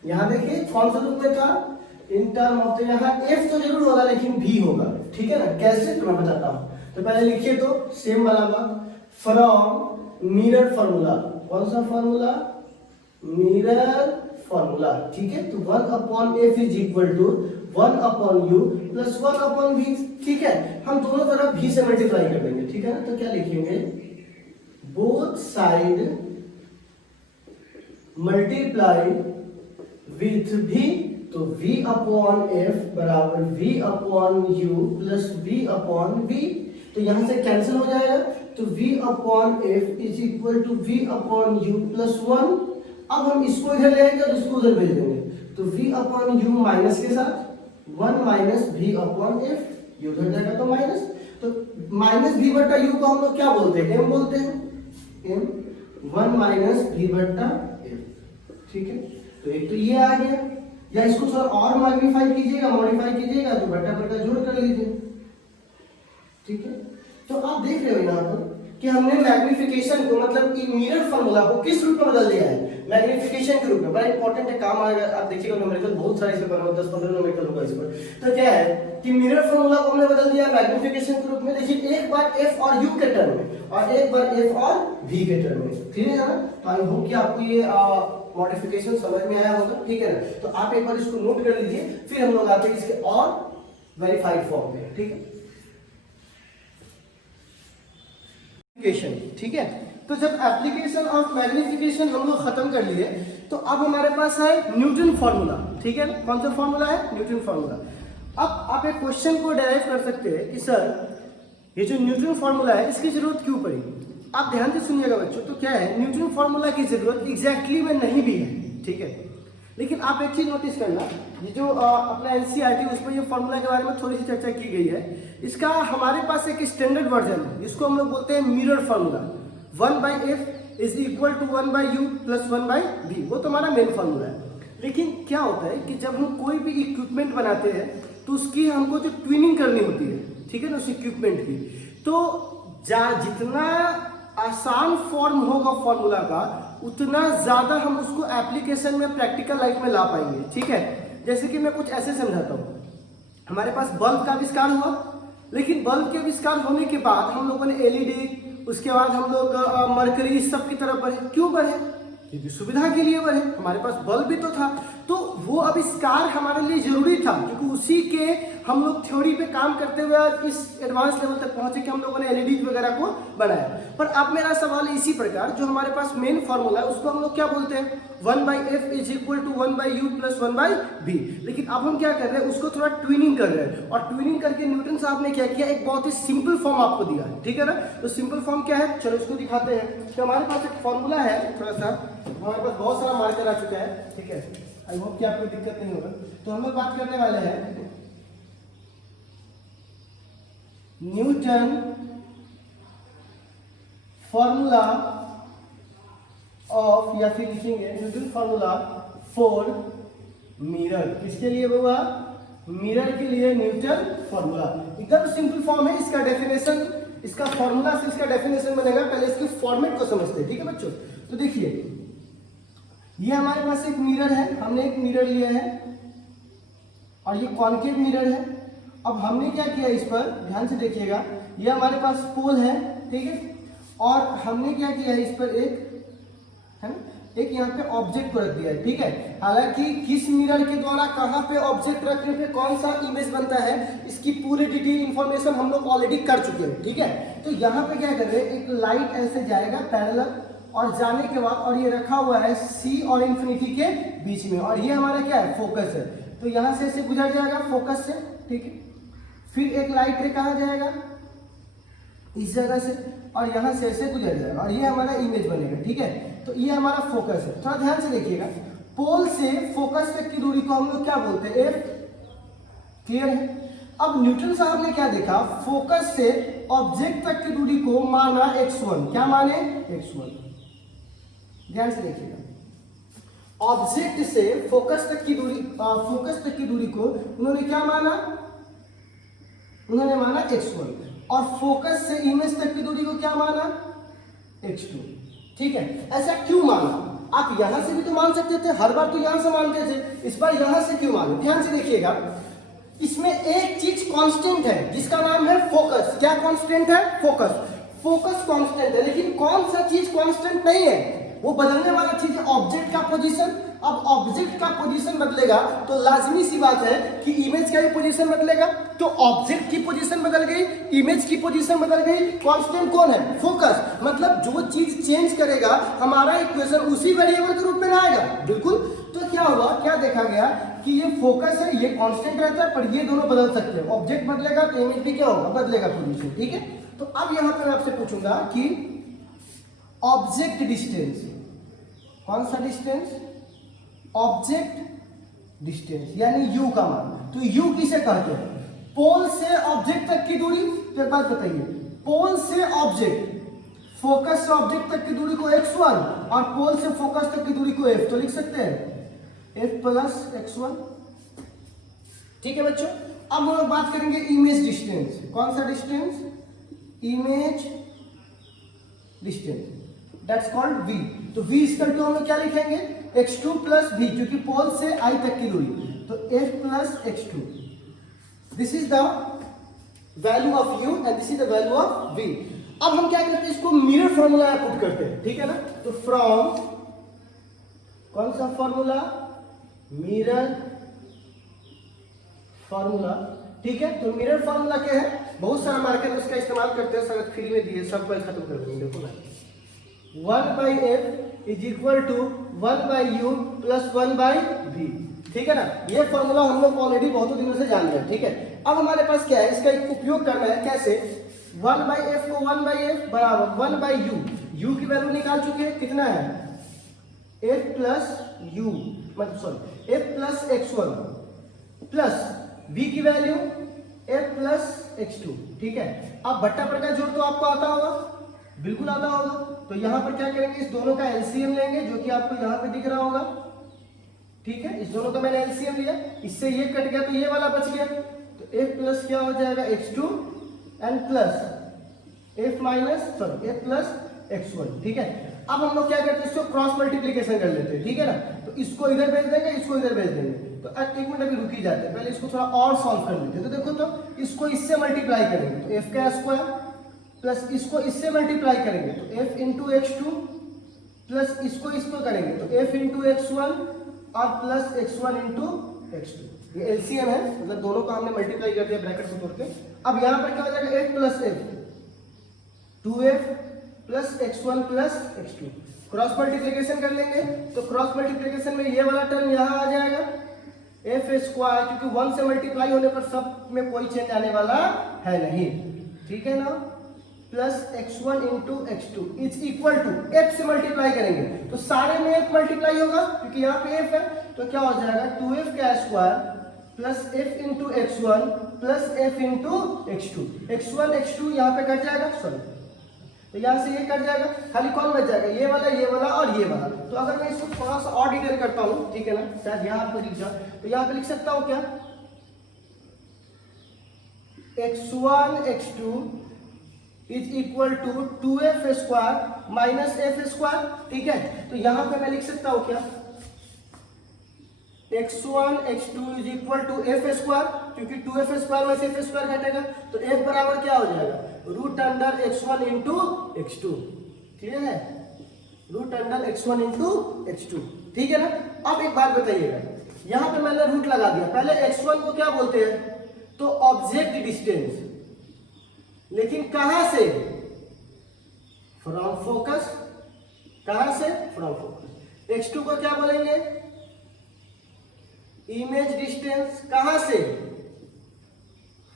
यहां देखिए कौन सा रूप में था? In term of. तो यहाँ f तो जरूर होगा लेकिन v होगा, ठीक है ना? कैसे? तो मैं बताता हूं। तो पहले लिखिए तो सेम वाला बात, फ्रॉम मिरर फार्मूला। कौन सा फार्मूला? मिरर फार्मूला, ठीक है? तो 1 upon f is equal to 1 upon u plus 1 upon v, ठीक है? हम दोनों तरफ v से मल्टीप्लाई कर देंगे, ठीक है ना? तो क्या लिखेंगे? Both side multiply with v। तो v अपॉन f बराबर v upon u plus v upon v। तो यहां से कैंसिल हो जाएगा, तो v upon f is equal to v upon u plus 1। अब हम इसको इधर ले आएंगे और इसको उधर भेज देंगे, तो v अपॉन u माइनस के साथ 1 माइनस v अपॉन f, ये उधर जाएगा तो माइनस। तो माइनस v बट्टा u को हम लोग क्या बोलते हैं? m बोलते हैं, m 1 माइनस v बट्टा f, ठीक है? तो एक तो ये आ गया, या इसको थोड़ा और मैग्नीफाई कीजिएगा, मॉडिफाई कीजिएगा, तो बट्टा बट्टा जोड़ कर लीजिए, ठीक है? तो आप देख रहे हो यहाँ पर कि हमने मैग्निफिकेशन को, मतलब मिरर फार्मूला को किस रूप में बदल दिया है? मैग्निफिकेशन के रूप में। बड़ा इंपॉर्टेंट है, काम आएगा। आप देखिएगा न्यूमेरिकल बहुत सारे इसमें 10-15 न्यूमेरिकल होगा इस पर। तो क्या है कि मिरर फार्मूला को हमने बदल दिया मैग्निफिकेशन के रूप में। देखिए, एक बार f और u के टर्म में और एक बार f और v के टर्म में, ठीक है ना? तो आई होप कि आपको ये मॉडिफिकेशन समझ में आया होगा, ठीक है ना? तो आप एक बार इसको नोट कर लीजिए, फिर हम लोग आते हैं इसके और वेरीफाइड फॉर्म में, ठीक है? ठीक है? तो जब एप्लीकेशन ऑफ मैग्निफिकेशन हम लोग खत्म कर लिए, तो अब हमारे पास है न्यूटन फार्मूला, ठीक है? कौन सा फार्मूला है? Newton formula. अब आप एक क्वेश्चन को डेराइव कर सकते हैं कि सर ये जो न्यूटन फार्मूला है इसकी जरूरत क्यों पड़ी? आप ध्यान से सुनिएगा बच्चों। तो क्या है, न्यूटन फार्मूला की जरूरत एग्जैक्टली में नहीं भी है, ठीक है? लेकिन आप एक चीज नोटिस करना, ये जो अपना एनसीईआरटी उसमें ये फार्मूला के बारे में थोड़ी सी चर्चा की गई है। इसका हमारे पास एक स्टैंडर्ड वर्जन है, जिसको हम लोग बोलते हैं mirror formula. 1/f is equal to 1/u plus 1/v, वो तो हमारा मेन फार्मूला है। लेकिन क्या होता है कि जब हम कोई भी इक्विपमेंट बनाते हैं तो उसकी हमको जो ट्विनिंग करनी होती है, ठीक है ना, उस इक्विपमेंट की। तो जितना आसान फॉर्म होगा फॉर्मूला का, उतना ज्यादा हम उसको एप्लीकेशन में, प्रैक्टिकल लाइफ में ला पाएंगे, ठीक है। जैसे कि मैं कुछ ऐसे समझाता हूँ, हमारे पास बल्ब का आविष्कार हुआ, लेकिन बल्ब के आविष्कार होने के बाद हम लोगों ने एलईडी, उसके बाद हम लोग मरकरी, इस सब की तरफ बढ़े। क्यों बढ़े? क्योंकि सुविधा के लिए बढ़े, हमारे पास बल्ब भी तो था। तो वो आविष्कार हमारे लिए जरूरी था, क्योंकि उसी के हम लोग थ्योरी पे काम करते हुए इस एडवांस लेवल तक पहुंचे कि हम लोगों ने एलईडी वगैरह को बनाया। पर अब मेरा सवाल है, इसी प्रकार जो हमारे पास मेन फॉर्मूला है उसको हम लोग क्या बोलते हैं? 1/f is equal to 1/u plus 1/v। लेकिन अब हम क्या कर रहे हैं, उसको थोड़ा ट्विनिंग कर रहे हैं, और ट्विनिंग करके न्यूटन साहब ने क्या किया, एक बहुत ही सिंपल फॉर्म आपको दिया है, ठीक है ना। तो सिंपल फॉर्म क्या है, चलो इसको दिखाते हैं। तो हमारे पास एक फॉर्मूला है, थोड़ा सा हमारे पास बहुत सारा मार्कर आ चुका है, ठीक है, आई होप कि आपको दिक्कत नहीं होगा। तो हम लोग बात करने वाले हैं न्यूटन फॉर्मूला ऑफ, या फिर लिखेंगे न्यूटन फॉर्मूला फॉर मिरर। किसके लिए होगा? मिरर के लिए न्यूटन फॉर्मूला। एकदम सिंपल फॉर्म है, इसका डेफिनेशन, इसका फॉर्मूला से इसका डेफिनेशन बनेगा। पहले इसके फॉर्मेट को समझते हैं, ठीक है बच्चों। तो देखिए, ये हमारे पास एक मिरर है, हमने एक मिरर लिया है, और ये कॉन्केव मिरर है। अब हमने क्या किया, इस पर ध्यान से देखिएगा, ये हमारे पास पोल है, ठीक है, और हमने क्या किया है, इस पर एक है ना, एक यहाँ पे ऑब्जेक्ट को रख दिया है, ठीक है। हालांकि किस मिरर के द्वारा कहाँ पे ऑब्जेक्ट रखने पे कौन सा इमेज बनता है, इसकी पूरी डिटेल इंफॉर्मेशन हम लोग ऑलरेडी कर चुके हैं, ठीक है। तो यहाँ पे क्या कर रहे हैं, एक लाइट ऐसे जाएगा पैरेलल, और जाने के बाद, और ये रखा हुआ है C और इंफिनिटी के बीच में, और ये हमारा क्या है, फोकस है। तो यहाँ से ऐसे गुजर जाएगा फोकस से, ठीक है। फिर एक लाइट रे कहाँ जाएगा, इस जगह से, और यहाँ से ऐसे गुजर जाएगा, और ये हमारा इमेज बनेगा, ठीक है। तो ये हमारा फोकस है। थोड़ा ध्यान से देखिएगा, पोल से फोकस तक की दूरी को हम लोग क्या बोलते हैं, F। क्लियर है? अब न्यूटन साहब ने क्या देखा, फोकस से ऑब्जेक्ट तक की दूरी को माना x1। क्या माने? x1। ध्यान से देखिएगा, ऑब्जेक्ट से फोकस तक की दूरी को उन्होंने क्या माना, उन्होंने माना x1, और फोकस से इमेज तक की दूरी को क्या माना, x2, ठीक है। ऐसा क्यों माना? आप यहां से भी तो मान सकते थे, हर बार तो यहां से मानते थे, इस बार यहां से क्यों माने? ध्यान से देखिएगा, इसमें एक चीज कांस्टेंट है जिसका नाम है फोकस। क्या कांस्टेंट है? फोकस। फोकस कांस्टेंट है, लेकिन कौन सा चीज कांस्टेंट नहीं है, वो बदलने वाला चीज है ऑब्जेक्ट का पोजीशन। अब ऑब्जेक्ट का पोजीशन बदलेगा तो लाजमी सी बात है कि इमेज का भी पोजीशन बदलेगा। तो ऑब्जेक्ट की पोजीशन बदल गई, इमेज की पोजीशन बदल गई, कांस्टेंट कौन है? फोकस। मतलब जो चीज चेंज करेगा, हमारा इक्वेशन उसी वेरिएबल के रूप में ना आएगा, बिल्कुल। तो क्या हुआ, क्या देखा गया कि ये फोकस है, ये कांस्टेंट रहता है, पर ये दोनों बदल सकते हैं। ऑब्जेक्ट बदलेगा तो इमेज भी क्या होगा, बदलेगा पोजीशन, ठीक है। तो अब यहां पर मैं आपसे पूछूंगा कि ऑब्जेक्ट डिस्टेंस, कौन सा डिस्टेंस? ऑब्जेक्ट डिस्टेंस, यानी u का मान। तो u किसे कहते हैं? पोल से ऑब्जेक्ट तक की दूरी। तो एक बात बताइए, पोल से ऑब्जेक्ट, फोकस से ऑब्जेक्ट तक की दूरी को x1, और पोल से फोकस तक की दूरी को f। तो लिख सकते हैं f प्लस x1, ठीक है बच्चों। अब हम लोग बात करेंगे इमेज डिस्टेंस। कौन सा distance? Image distance, that's called v। तो v इक्वल टू हम लोग क्या लिखेंगे, x2 प्लस v, क्योंकि पोल से i तक की दूरी। तो f plus x2, this is the value of u and this is the value of v। अब हम क्या करते हैं, इसको मिरर फॉर्मूला में पुट करते हैं, ठीक है ना। तो फ्रॉम, कौन सा फॉर्मूला? मिरर फॉर्मूला, ठीक है। तो मिरर फॉर्मूला क्या है, बहुत सारा मार्कर उसका इस्तेमाल करते हैं, सर फ्री में दिए, सब पहले खत्म कर देंगे। देखो ना, 1/f is equal to 1/u plus 1/v, ठीक है ना। ये फॉर्मूला हम लोग ऑलरेडी बहुत दिनों से जान रहे हैं, ठीक है। अब हमारे पास क्या है, इसका उपयोग करना है। कैसे? 1/f को 1/f बराबर 1/u, u की वैल्यू निकाल चुके हैं, कितना है, f प्लस u, मतलब sorry f plus x1 plus v की वैल्यू f प्लस x2, ठीक है। अब भट्टा प्रकार जोड़ तो आपको आता होगा, बिल्कुल आता होगा। तो यहां पर क्या करेंगे, इस दोनों का एलसीएम लेंगे, जो कि आपको यहां पे दिख रहा होगा, ठीक है। इस दोनों का मैंने एलसीएम लिया, इससे ये कट गया तो ये वाला बच गया। तो f प्लस क्या हो जाएगा, x2 and plus F minus sorry F plus x1, ठीक है। अब हम लोग क्या करते हैं, इसको क्रॉस मल्टीप्लीकेशन कर लेते हैं, ठीक है ना। तो इसको इधर भेज देंगे, इसको इधर भेज देंगे। तो एक मिनट अभी रुकी जाते हैं, पहले इसको थोड़ा और सॉल्व कर लेते हैं। तो देखो, तो इसको इससे मल्टीप्लाई करेंगे तो एफ का स्क्वायर, प्लस इसको इससे मल्टीप्लाई करेंगे तो एफ इंटू x2, प्लस इसको करेंगे तो एफ इंटू x1 और प्लस x1 इंटू x2। ये एलसीएम है, मतलब दोनों को हमने मल्टीप्लाई कर दिया ब्रैकेट को तोड़ के। अब यहाँ पर क्या हो जाएगा, F plus F, 2f plus x1 plus x2। Cross multiplication कर लेंगे तो क्रॉस मल्टीप्लीकेशन में ये वाला टर्म यहाँ आ जाएगा एफ स्क्वायर, क्योंकि 1 से मल्टीप्लाई होने पर सब में कोई चेंज आने वाला है नहीं, ठीक है ना। Plus x1 into x2 is equal to f से मल्टीप्लाई करेंगे तो सारे में f मल्टीप्लाई होगा, क्योंकि यहाँ पे f है। तो क्या हो जाएगा, 2f का square plus f into x1 plus f into x2। x1 x2 यहाँ पे कट जाएगा, सॉरी तो यहाँ से ये कट जाएगा, खाली कौन बच जाएगा, ये वाला और ये वाला। तो अगर मैं इसको थोड़ा सा और डिटेल करता हूँ, ठीक है ना, शायद यहाँ पर लिख जाओ, तो यहाँ पे लिख सकता हूँ क्या, x1 x2 is equal to 2f square minus f square, ठीक है। तो यहाँ पे मैं लिख सकता हूँ क्या, x1 x2 is equal to f square, क्योंकि 2f स्क्वायर में से f स्क्वायर घटेगा तो f बराबर क्या हो जाएगा, root under x1 into x2, clear है, root under x1 into x2, ठीक है ना। अब एक बात बताइएगा, यहाँ पे मैंने रूट लगा दिया, पहले x1 को क्या बोलते हैं, तो ऑब्जेक्ट डिस्टेंस, लेकिन कहां से, फ्रॉम फोकस, कहां से, फ्रॉम फोकस। x2 को क्या बोलेंगे, इमेज डिस्टेंस, कहां से,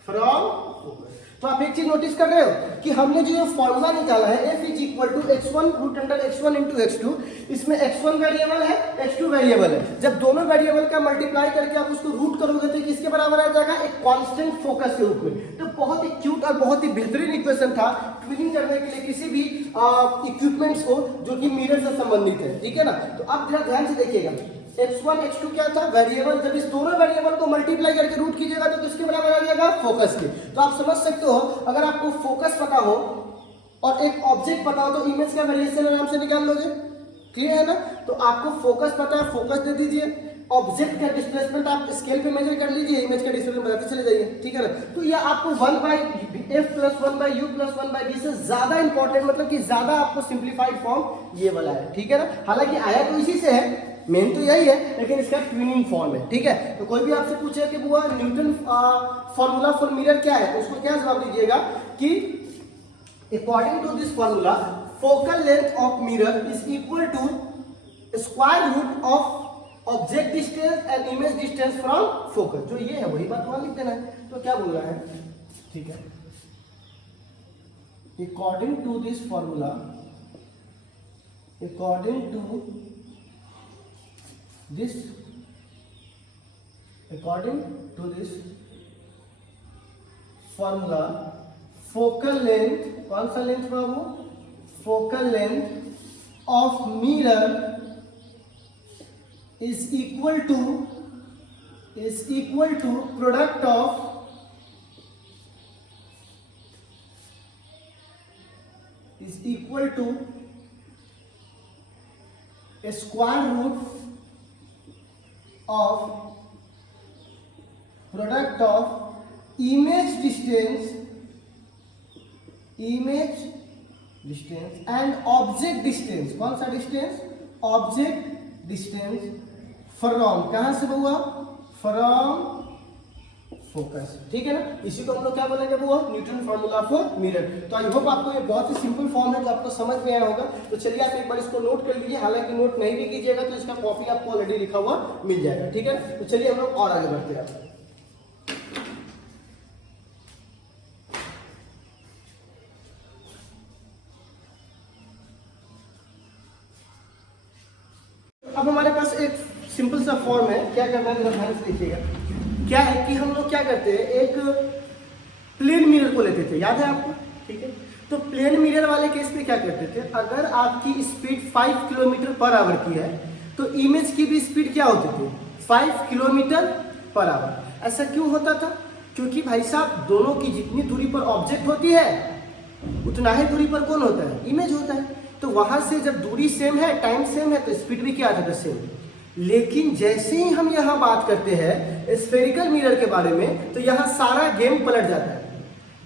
फ्रॉम फोकस। तो आप एक चीज नोटिस कर रहे हो कि हमने जो ये फॉर्मूला निकाला है f is equal to x1 root under x1 into x2, इसमें x1 वेरिएबल है, x2 वेरिएबल है। जब दोनों वेरिएबल का मल्टीप्लाई करके आप उसको रूट करोगे तो किसके बराबर आ जाएगा, एक कांस्टेंट फोकस के रूप में। तो बहुत ही क्यूट और बहुत ही बेहतरीन इक्वेशन था ट्विनिंग करने के लिए किसी भी इक्विपमेंट्स को जो कि मिरर से संबंधित है, ठीक है ना। तो आप जरा ध्यान से देखिएगा, x1 x2 क्या था, वेरिएबल। जब इस दोनों वेरिएबल को मल्टीप्लाई करके रूट कीजिएगा तो किसके बराबर आ जाएगा, फोकस के। तो आप समझ सकते हो, अगर आपको फोकस पता हो और एक ऑब्जेक्ट पता हो तो इमेज का वेरिएशन आराम से निकाल लोगे, क्लियर है ना। तो आपको फोकस पता है, फोकस दे दीजिए, ऑब्जेक्ट का डिस्प्लेसमेंट आप स्केल पे मेजर कर लीजिए, इमेज का डिस्प्लेसमेंट बताते चले जाइए, ठीक है ना। तो यह आपको 1/f plus 1/u plus 1/v से ज्यादा इंपॉर्टेंट, मतलब कि ज्यादा आपको सिंप्लीफाइड फॉर्म ये वाला है, ठीक है ना। हालांकि आया तो इसी से है, मेन तो यही है, लेकिन इसका ट्विनिंग फॉर्म है, ठीक है। तो कोई भी आपसे पूछे कि बुआ न्यूटन फॉर्मूला फॉर मिरर क्या है, तो उसको क्या जवाब दीजिएगा कि according to this formula focal length of mirror is equal to square root of object distance and image distance from focus. जो ये है वही बात वहां लिख देना है। तो क्या बोल रहा है, ठीक है, according to this formula, according to this, according to this formula focal length, कौन सा लेंथ बाबू, focal length of mirror is equal to product of is equal to a square root of product of image distance and object distance, कौन सा distance, object distance from, कहां से हुआ, from focus, ठीक है ना। इसी को हम लोग क्या बोलेंगे वो, न्यूटन फॉर्मूला फॉर मिरर। तो आई होप आपको ये बहुत ही सिंपल फॉर्म है जो आपको समझ में आया होगा। तो चलिए आप एक बार इसको नोट कर लीजिए, हालांकि नोट नहीं भी कीजिएगा तो इसका कॉपी आपको ऑलरेडी लिखा हुआ मिल जाएगा, ठीक है। तो चलिए हम लोग और आगे बढ़ते हैं। अब हमारे पास एक सिंपल सा फॉर्म है, क्या करना है जरा ध्यान से देखिएगा। क्या है कि हम लोग क्या करते हैं, एक प्लेन मिरर को लेते थे, याद है आपको, ठीक है। तो प्लेन मिरर वाले केस में क्या करते थे, अगर आपकी स्पीड 5 किलोमीटर पर आवर की है तो इमेज की भी स्पीड क्या होती थी, 5 किलोमीटर पर आवर। ऐसा क्यों होता था, क्योंकि भाई साहब दोनों की जितनी दूरी पर ऑब्जेक्ट होती है उतना ही दूरी पर कौन होता है, इमेज होता है। तो वहां से जब दूरी सेम है, टाइम सेम है, तो स्पीड भी क्या आ जाता है, सेम। लेकिन जैसे ही हम यहाँ बात करते हैं स्फेरिकल मिरर के बारे में, तो यहाँ सारा गेम पलट जाता है।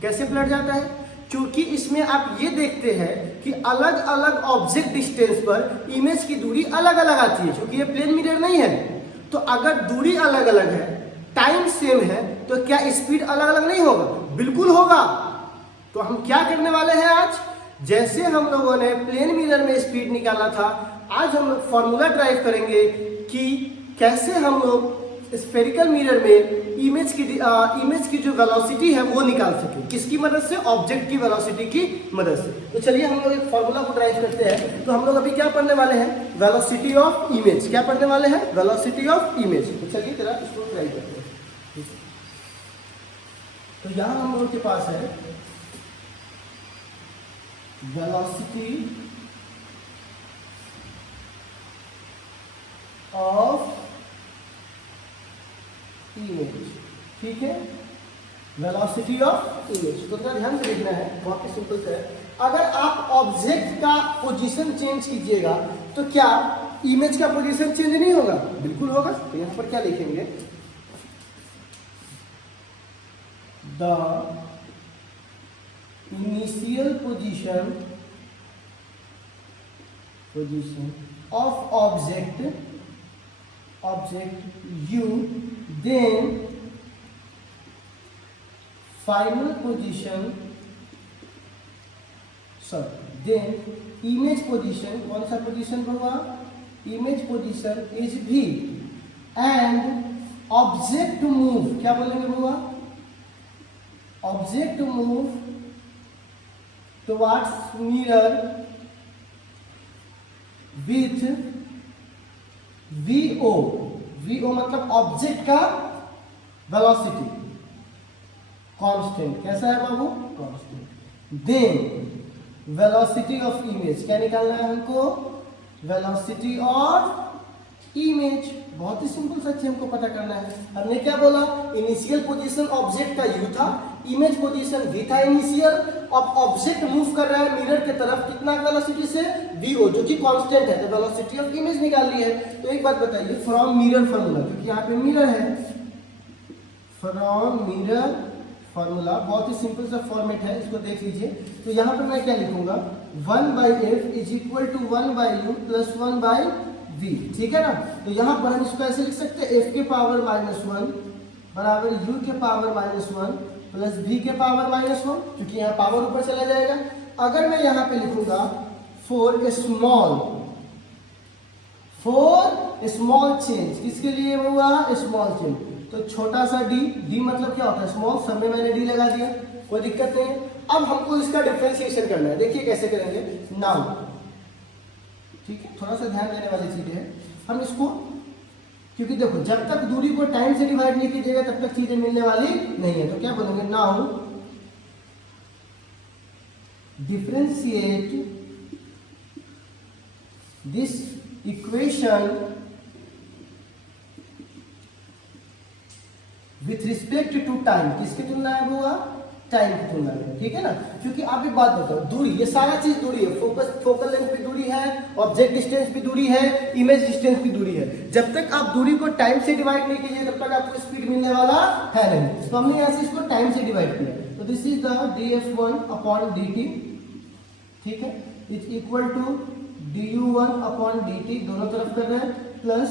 कैसे पलट जाता है? क्योंकि इसमें आप ये देखते हैं कि अलग अलग ऑब्जेक्ट डिस्टेंस पर इमेज की दूरी अलग अलग आती है, क्योंकि ये प्लेन मिरर नहीं है। तो अगर दूरी अलग अलग है, टाइम सेम है, तो क्या स्पीड अलग अलग नहीं होगा? बिल्कुल होगा। तो हम क्या करने वाले हैं आज, जैसे हम लोगों ने प्लेन मिरर में स्पीड निकाला था, आज हम लोग फॉर्मूला ड्राइव करेंगे कि कैसे हम लोग स्फेरिकल मिरर में इमेज की जो वेलोसिटी है वो निकाल सके। किसकी मदद से? ऑब्जेक्ट की वेलोसिटी की मदद से। तो चलिए हम लोग एक फॉर्मूला को ड्राइव करते हैं। तो हम लोग अभी क्या पढ़ने वाले हैं? Velocity of image. क्या पढ़ने वाले हैं? Velocity of image. तो चलिए जरा इसको ड्राइव करते हैं। तो यहां हम लोगों के पास है वेलोसिटी ऑफ इमेज, ठीक है, वेलोसिटी ऑफ इमेज। तो ध्यान से देखना है, बहुत ही सिंपल से है। अगर आप ऑब्जेक्ट का पोजीशन चेंज कीजिएगा तो क्या इमेज का पोजीशन चेंज नहीं होगा? बिल्कुल होगा। तो यहां पर क्या लिखेंगे? The initial position of object u, then final position, then image position, कौन सा पोजीशन होगा? Image position is v and object move, क्या बोलेंगे हुआ? Object move towards mirror with VO मतलब ऑब्जेक्ट का वेलोसिटी कांस्टेंट। कैसा है बाबू? Constant. Then velocity of image, क्या निकालना है हमको? Velocity of image. बहुत ही सिंपल सा चीज हमको पता करना है। हमने क्या बोला? इनिशियल पोजीशन ऑब्जेक्ट का u था, इमेज पोजीशन v था इनिशियल। अब ऑब्जेक्ट मूव कर रहा है मिरर के तरफ, कितना वेलोसिटी से? VO, जो कि कांस्टेंट है। तो वेलोसिटी ऑफ इमेज निकाल ली है। तो एक बात बताइए, फ्रॉम मिरर फार्मूला, क्योंकि यहाँ पे मिरर है, फ्रॉम मिरर फार्मूला बहुत ही सिंपल सा फॉर्मेट है, इसको देख लीजिए। तो यहाँ पर मैं क्या लिखूंगा? 1/f is equal to 1/u plus 1/v, ठीक है ना। तो यहाँ पर हम इसको ऐसे लिख सकते हैं, f के पावर -1 बराबर u के पावर -1 प्लस v के पावर -1, क्योंकि यहाँ पावर ऊपर चला जाएगा। अगर मैं यहाँ पे लिखूंगा फॉर स्मॉल चेंज, किसके लिए हुआ? Small change. तो छोटा सा d मतलब क्या होता है? स्मॉल। सब में मैंने d लगा दिया, कोई दिक्कत नहीं है। अब हमको इसका डिफरेंशिएशन करना है। देखिए कैसे करेंगे। नाउ, ठीक है, थोड़ा सा ध्यान देने वाली चीज है। हम इसको, क्योंकि देखो जब तक दूरी को टाइम से डिवाइड नहीं कीजिएगा तब तक चीजें मिलने वाली नहीं है। तो क्या बोलेंगे? Now differentiate this equation with respect to time. किसकी तुलना है हुआ? टाइम की तुलना में, ठीक है ना। क्योंकि आप एक बात बताओ, दूरी, ये सारा चीज दूरी है। फोकल लेंथ भी दूरी है, ऑब्जेक्ट डिस्टेंस भी दूरी है, इमेज डिस्टेंस भी दूरी है। जब तक आप दूरी को टाइम से डिवाइड नहीं कीजिए तब तक आपको स्पीड मिलने वाला है नहीं। तो हमने यहाँ से इसको टाइम से डिवाइड किया। तो दिस इज द df1/dt, ठीक है, इज इक्वल टू du1/dt, दोनों तरफ कर रहे हैं, प्लस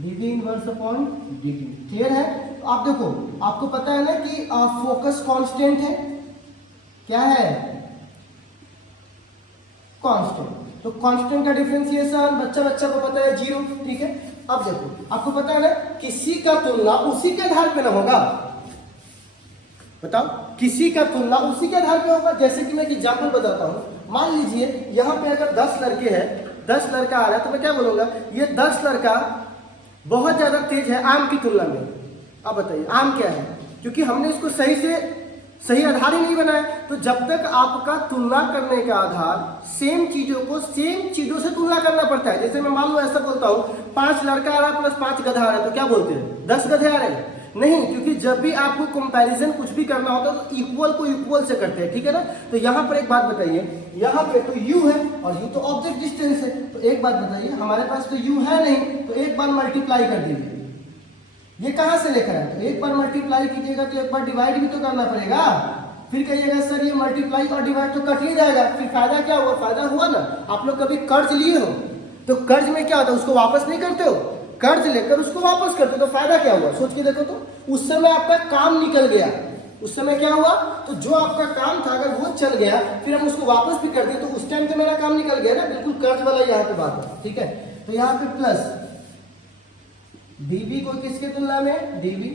dv इनवर्स/dt। क्लियर है? तो आप देखो, आपको पता है ना कि फोकस कांस्टेंट है। क्या है? कांस्टेंट। तो कांस्टेंट का डिफरेंशिएशन बच्चा को पता है 0, ठीक है। अब देखो, आपको पता है ना किसी का तुलना उसी के आधार पे ना होगा। बताओ, किसी का तुलना उसी के आधार पे होगा। जैसे कि मैं एक एग्जाम्पल बताता हूं। मान लीजिए यहाँ पे अगर 10 लड़के हैं, 10 लड़का आ रहा है, तो मैं क्या बोलूंगा? ये 10 लड़का बहुत ज्यादा तेज है आम की तुलना में। अब बताइए आम क्या है? क्योंकि हमने इसको सही से सही आधार ही नहीं बना है। तो जब तक आपका तुलना करने का आधार सेम चीजों को सेम चीजों से तुलना करना पड़ता है। जैसे मैं मान लो ऐसा बोलता हूँ 5 लड़का आ रहा है प्लस 5 गधा आ रहा है, तो क्या बोलते हैं 10 गधे आ रहे हैं? नहीं, क्योंकि जब भी आपको कंपैरिजन कुछ भी करना होता है तो इक्वल को इक्वल से करते हैं, ठीक है ना। तो यहाँ पर एक बात बताइए, यहाँ पे तो u है और u तो ऑब्जेक्ट डिस्टेंस है, तो एक बात बताइए हमारे पास तो u है नहीं, तो एक बार मल्टीप्लाई कर दीजिए। ये कहाँ से लेकर आए? तो एक बार मल्टीप्लाई कीजिएगा तो एक बार डिवाइड भी तो करना पड़ेगा। फिर कहिएगा सर ये मल्टीप्लाई और डिवाइड तो कट ही जाएगा, फिर फायदा क्या हुआ? फायदा हुआ ना। आप लोग कभी कर्ज लिए हो तो कर्ज में क्या होता है, उसको वापस नहीं करते हो, कर्ज लेकर उसको वापस करते हो, तो फायदा क्या हुआ? सोच के देखो तो उस समय आपका काम निकल गया। उस समय क्या हुआ? तो जो आपका काम था अगर वो चल गया फिर हम उसको वापस भी कर दिए तो उस टाइम तो मेरा काम निकल गया ना। बिल्कुल कर्ज वाला यहाँ पे बात है, ठीक है। तो यहाँ पे प्लस dv को किसके तुलना में? dv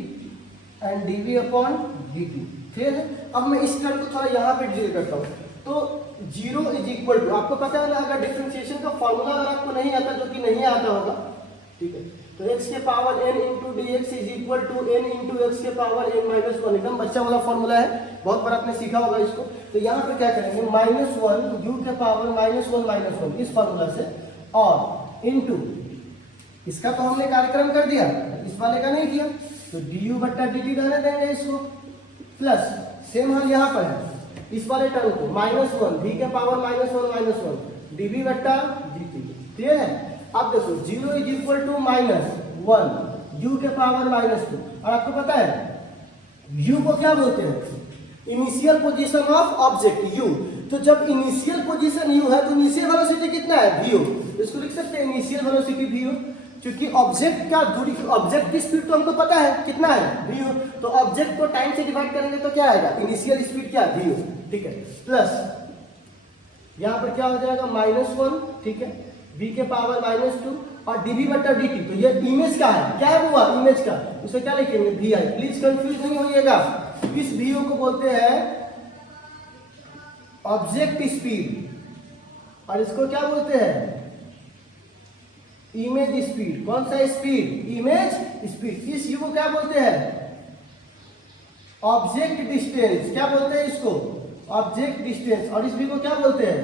and dv upon dt, clear है। अब मैं इस टर्म को थोड़ा यहाँ पे डील करता हूँ। तो 0 इज इक्वल टू, आपको पता है ना अगर डिफरेंशिएशन का फॉर्मूला अगर आपको नहीं आता, जो कि नहीं आता होगा, ठीक है, तो x के power n into dx is equal to n into x के पावर n माइनस 1, एकदम बच्चा वाला फॉर्मूला है, बहुत बार आपने सीखा होगा इसको। तो यहाँ पे क्या करेंगे -1 u के पावर -1 इस फॉर्मूला से, और इंटू इसका तो हमने कार्यक्रम कर दिया, इस वाले का नहीं किया, तो du बट्टा dt रहने देंगे इसको, प्लस सेम हम यहाँ पर है इस वाले टर्म को -1 v के पावर -1 dv बट्टा dt, क्लियर है। अब देखो 0 इज इक्वल टू -1 u के पावर -2, और आपको पता है u को क्या बोलते हैं? Initial position of object u। तो जब इनिशियल पोजीशन u है तो इनिशियल वेलोसिटी कितना है? v, इसको लिख सकते हैं इनिशियल वेलोसिटी v, क्योंकि ऑब्जेक्ट का दूरी, ऑब्जेक्ट की स्पीड तो हमको पता है कितना है v, तो ऑब्जेक्ट को टाइम से डिवाइड करेंगे तो क्या आएगा? इनिशियल स्पीड क्या है? v, ठीक है, प्लस यहाँ पर क्या हो जाएगा -1, ठीक है, v के पावर -2 और dv बट्टा dt। तो ये इमेज का है, क्या हुआ? इमेज का, उसे क्या लिखेंगे? vi। प्लीज कंफ्यूज नहीं होइएगा, इस vi को बोलते हैं ऑब्जेक्ट स्पीड और इसको क्या बोलते हैं? Image speed. कौन सा स्पीड? Image speed. इस u को क्या बोलते हैं? Object distance. क्या बोलते हैं इसको? Object distance. और इस v को क्या बोलते हैं?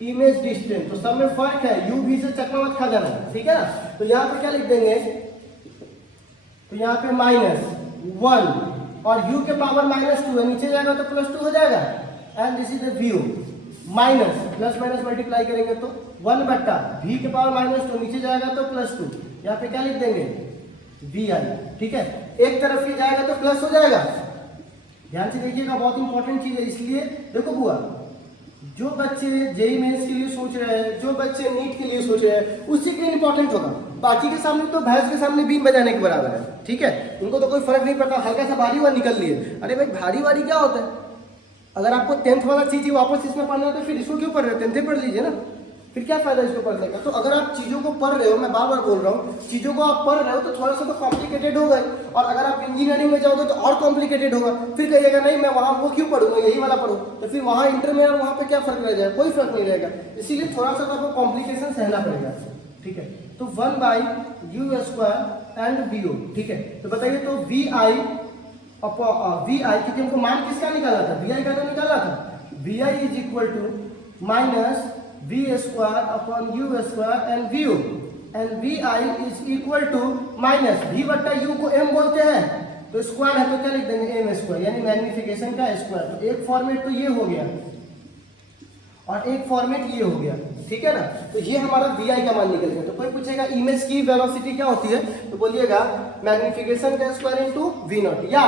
Image distance. तो सब में फर्क है, u v से चक्कर मत खा जाना, ठीक है ना। तो यहाँ पे क्या लिख देंगे? तो यहाँ पे -1 और u के पावर -2 है, नीचे जाएगा तो +2 हो जाएगा, and this is the v, minus plus minus multiply करेंगे तो 1 बट्टा v के पावर -2, नीचे जाएगा तो +2, यहाँ पे क्या लिख देंगे? vi, ठीक है। एक तरफ ये जाएगा तो प्लस हो जाएगा। ध्यान से देखिएगा, बहुत इंपॉर्टेंट चीज है। इसलिए देखो बुआ, जो बच्चे जेईई मेंस के लिए सोच रहे हैं, जो बच्चे नीट के लिए सोच रहे हैं, उसी के लिए इंपॉर्टेंट होगा। बाकी के सामने तो भैंस के सामने बीन बजाने के बराबर है, ठीक है। उनको तो कोई फर्क नहीं पड़ता, हल्का सा भारी हुआ निकल लिए। अरे भाई भारी वारी क्या होता है? अगर आपको 10th वाला चीज ही वापस इसमें पढ़ना है तो फिर इसको क्यों पढ़ रहे हो? 10th पढ़ लीजिए ना, फिर क्या फायदा इसको पढ़ने का। तो अगर आप चीजों को पढ़ रहे हो, मैं बार बार बोल रहा हूँ, चीजों को आप पढ़ रहे हो तो थोड़ा सा तो कॉम्प्लिकेटेड होगा, और अगर आप इंजीनियरिंग में जाओगे तो और कॉम्प्लिकेटेड होगा। फिर कहिएगा नहीं मैं वहां वो क्यों पढ़ूंगा, यही वाला पढ़ूं, तो फिर वहां इंटर में और वहां पे क्या फर्क रह जाएगा? कोई फर्क नहीं रहेगा। इसीलिए थोड़ा सा तो आपको कॉम्प्लिकेशन सहना पड़ेगा, ठीक है। तो 1/u² एंड vo, ठीक है। तो बताइए, तो vi क्योंकि हमको मान किसका निकाला था? vi का तो निकाला था। vi is equal to -v² upon u² and vo, and vi is equal to minus v बट्टा u को m बोलते हैं, तो स्क्वायर है तो क्या लिख देंगे? m², यानी मैग्निफिकेशन का स्क्वायर। तो एक फॉर्मेट तो ये हो गया और एक फॉर्मेट ये हो गया, ठीक है ना। तो ये हमारा vi का मान निकल गया। तो कोई पूछेगा इमेज की वेलोसिटी क्या होती है, तो बोलिएगा मैग्निफिकेशन का स्क्वायर इनटू v0, या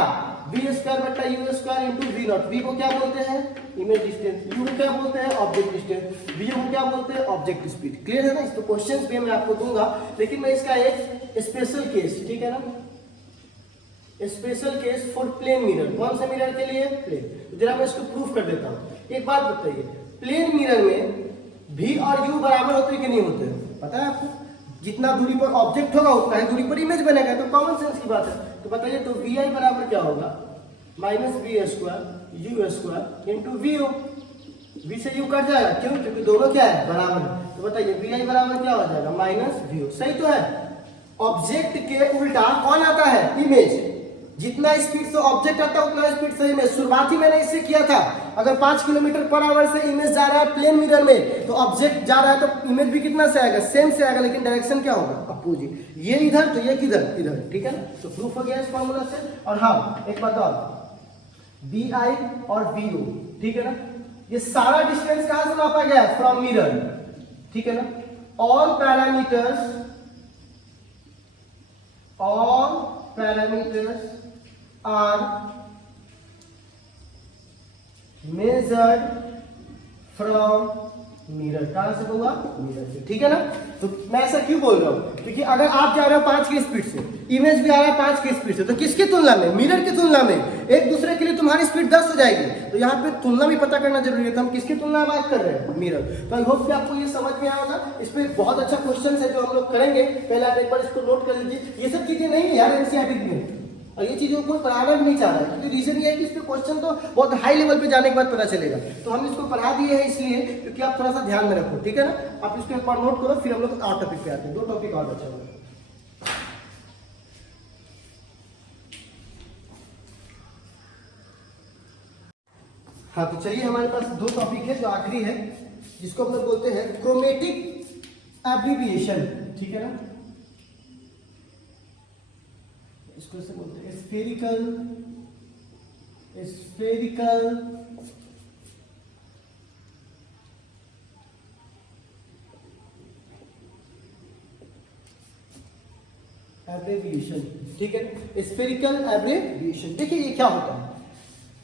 v² बट्टा u² इनटू v0। v को क्या बोलते हैं? Image distance. u को क्या बोलते हैं? Object distance. v को क्या बोलते हैं? Object speed. क्लियर है ना। इस तो क्वेश्चंस भी मैं आपको दूंगा, लेकिन मैं इसका एक स्पेशल केस, ठीक है ना, special case for plane mirror. कौन सा मिरर के लिए? प्लेन। जरा मैं इसको प्रूफ कर देता हूँ। एक बात बताइए, प्लेन मिरर में v और u बराबर होते हैं कि नहीं होते? पता है आपको? जितना दूरी पर ऑब्जेक्ट होगा उतना ही दूरी पर इमेज बनेगा, तो कॉमन सेंस की बात है। तो बताइए, तो vi बराबर क्या होगा? -v² u² into vo। v से u कट जाएगा, क्यों? क्योंकि दोनों क्या है? बराबर है। तो बताइए vi बराबर क्या हो जाएगा? -vo। सही तो है। ऑब्जेक्ट के उल्टा कौन आता है? इमेज। जितना स्पीड से ऑब्जेक्ट आता है उतना स्पीड से इमेज। शुरुआत ही मैंने इससे किया था, अगर 5 किलोमीटर पर आवर से इमेज जा रहा है प्लेन मिरर में, तो ऑब्जेक्ट जा रहा है तो इमेज भी कितना से आएगा, सेम से आएगा, लेकिन डायरेक्शन क्या होगा, अपोजिट। ये इधर तो ये किधर, इधर, ठीक है ना। तो प्रूफ हो गया इस फॉर्मूला से। और हाँ एक बात और, बी आई और बी ओ, ठीक है ना, ये सारा डिस्टेंस कहां से मापा गया है, फ्रॉम मिरर, ठीक है ना। All parameters are measured from mirror. कहां से होगा, मिरर से, ठीक है ना। तो मैं ऐसा क्यों बोल रहा हूं, क्योंकि अगर आप जा रहे हो 5 की स्पीड से, इमेज भी आ रहा है 5 की स्पीड से, तो किसकी तुलना में, मिरर की तुलना में एक दूसरे के लिए तुम्हारी स्पीड 10 हो जाएगी। तो यहाँ पे तुलना भी पता करना जरूरी है। तो हम किसकी तुलना में बात कर रहे हैं, मिरर। तो आई होप कि आपको ये समझ में आया होगा। इस पे बहुत अच्छा क्वेश्चन है जो हम लोग करेंगे, पहले आप एक बार इसको नोट कर लीजिए। ये सब चीजें नहीं है यार एनसीईआरटी में, और ये चीजों को पढ़ाना भी नहीं चाह रहा है, क्योंकि रीजन ये है कि इस पे क्वेश्चन तो बहुत हाई लेवल पे जाने के बाद पता चलेगा। तो हम इसको पढ़ा दिए हैं इसलिए क्योंकि आप थोड़ा सा ध्यान में रखो, ठीक है ना। आप इसको एक बार नोट करो, फिर हम लोग और टॉपिक पे आते हैं। 2 टॉपिक और बचा हुआ है। हाँ तो चलिए, हमारे पास 2 टॉपिक है जो आखिरी है, जिसको हम लोग बोलते हैं क्रोमेटिक एब्रिविएशन, ठीक है ना। इसको से बोलते हैं स्फेरिकल एब्रिविएशन, ठीक है, स्फेरिकल एब्रिविएशन। देखिए ये क्या होता है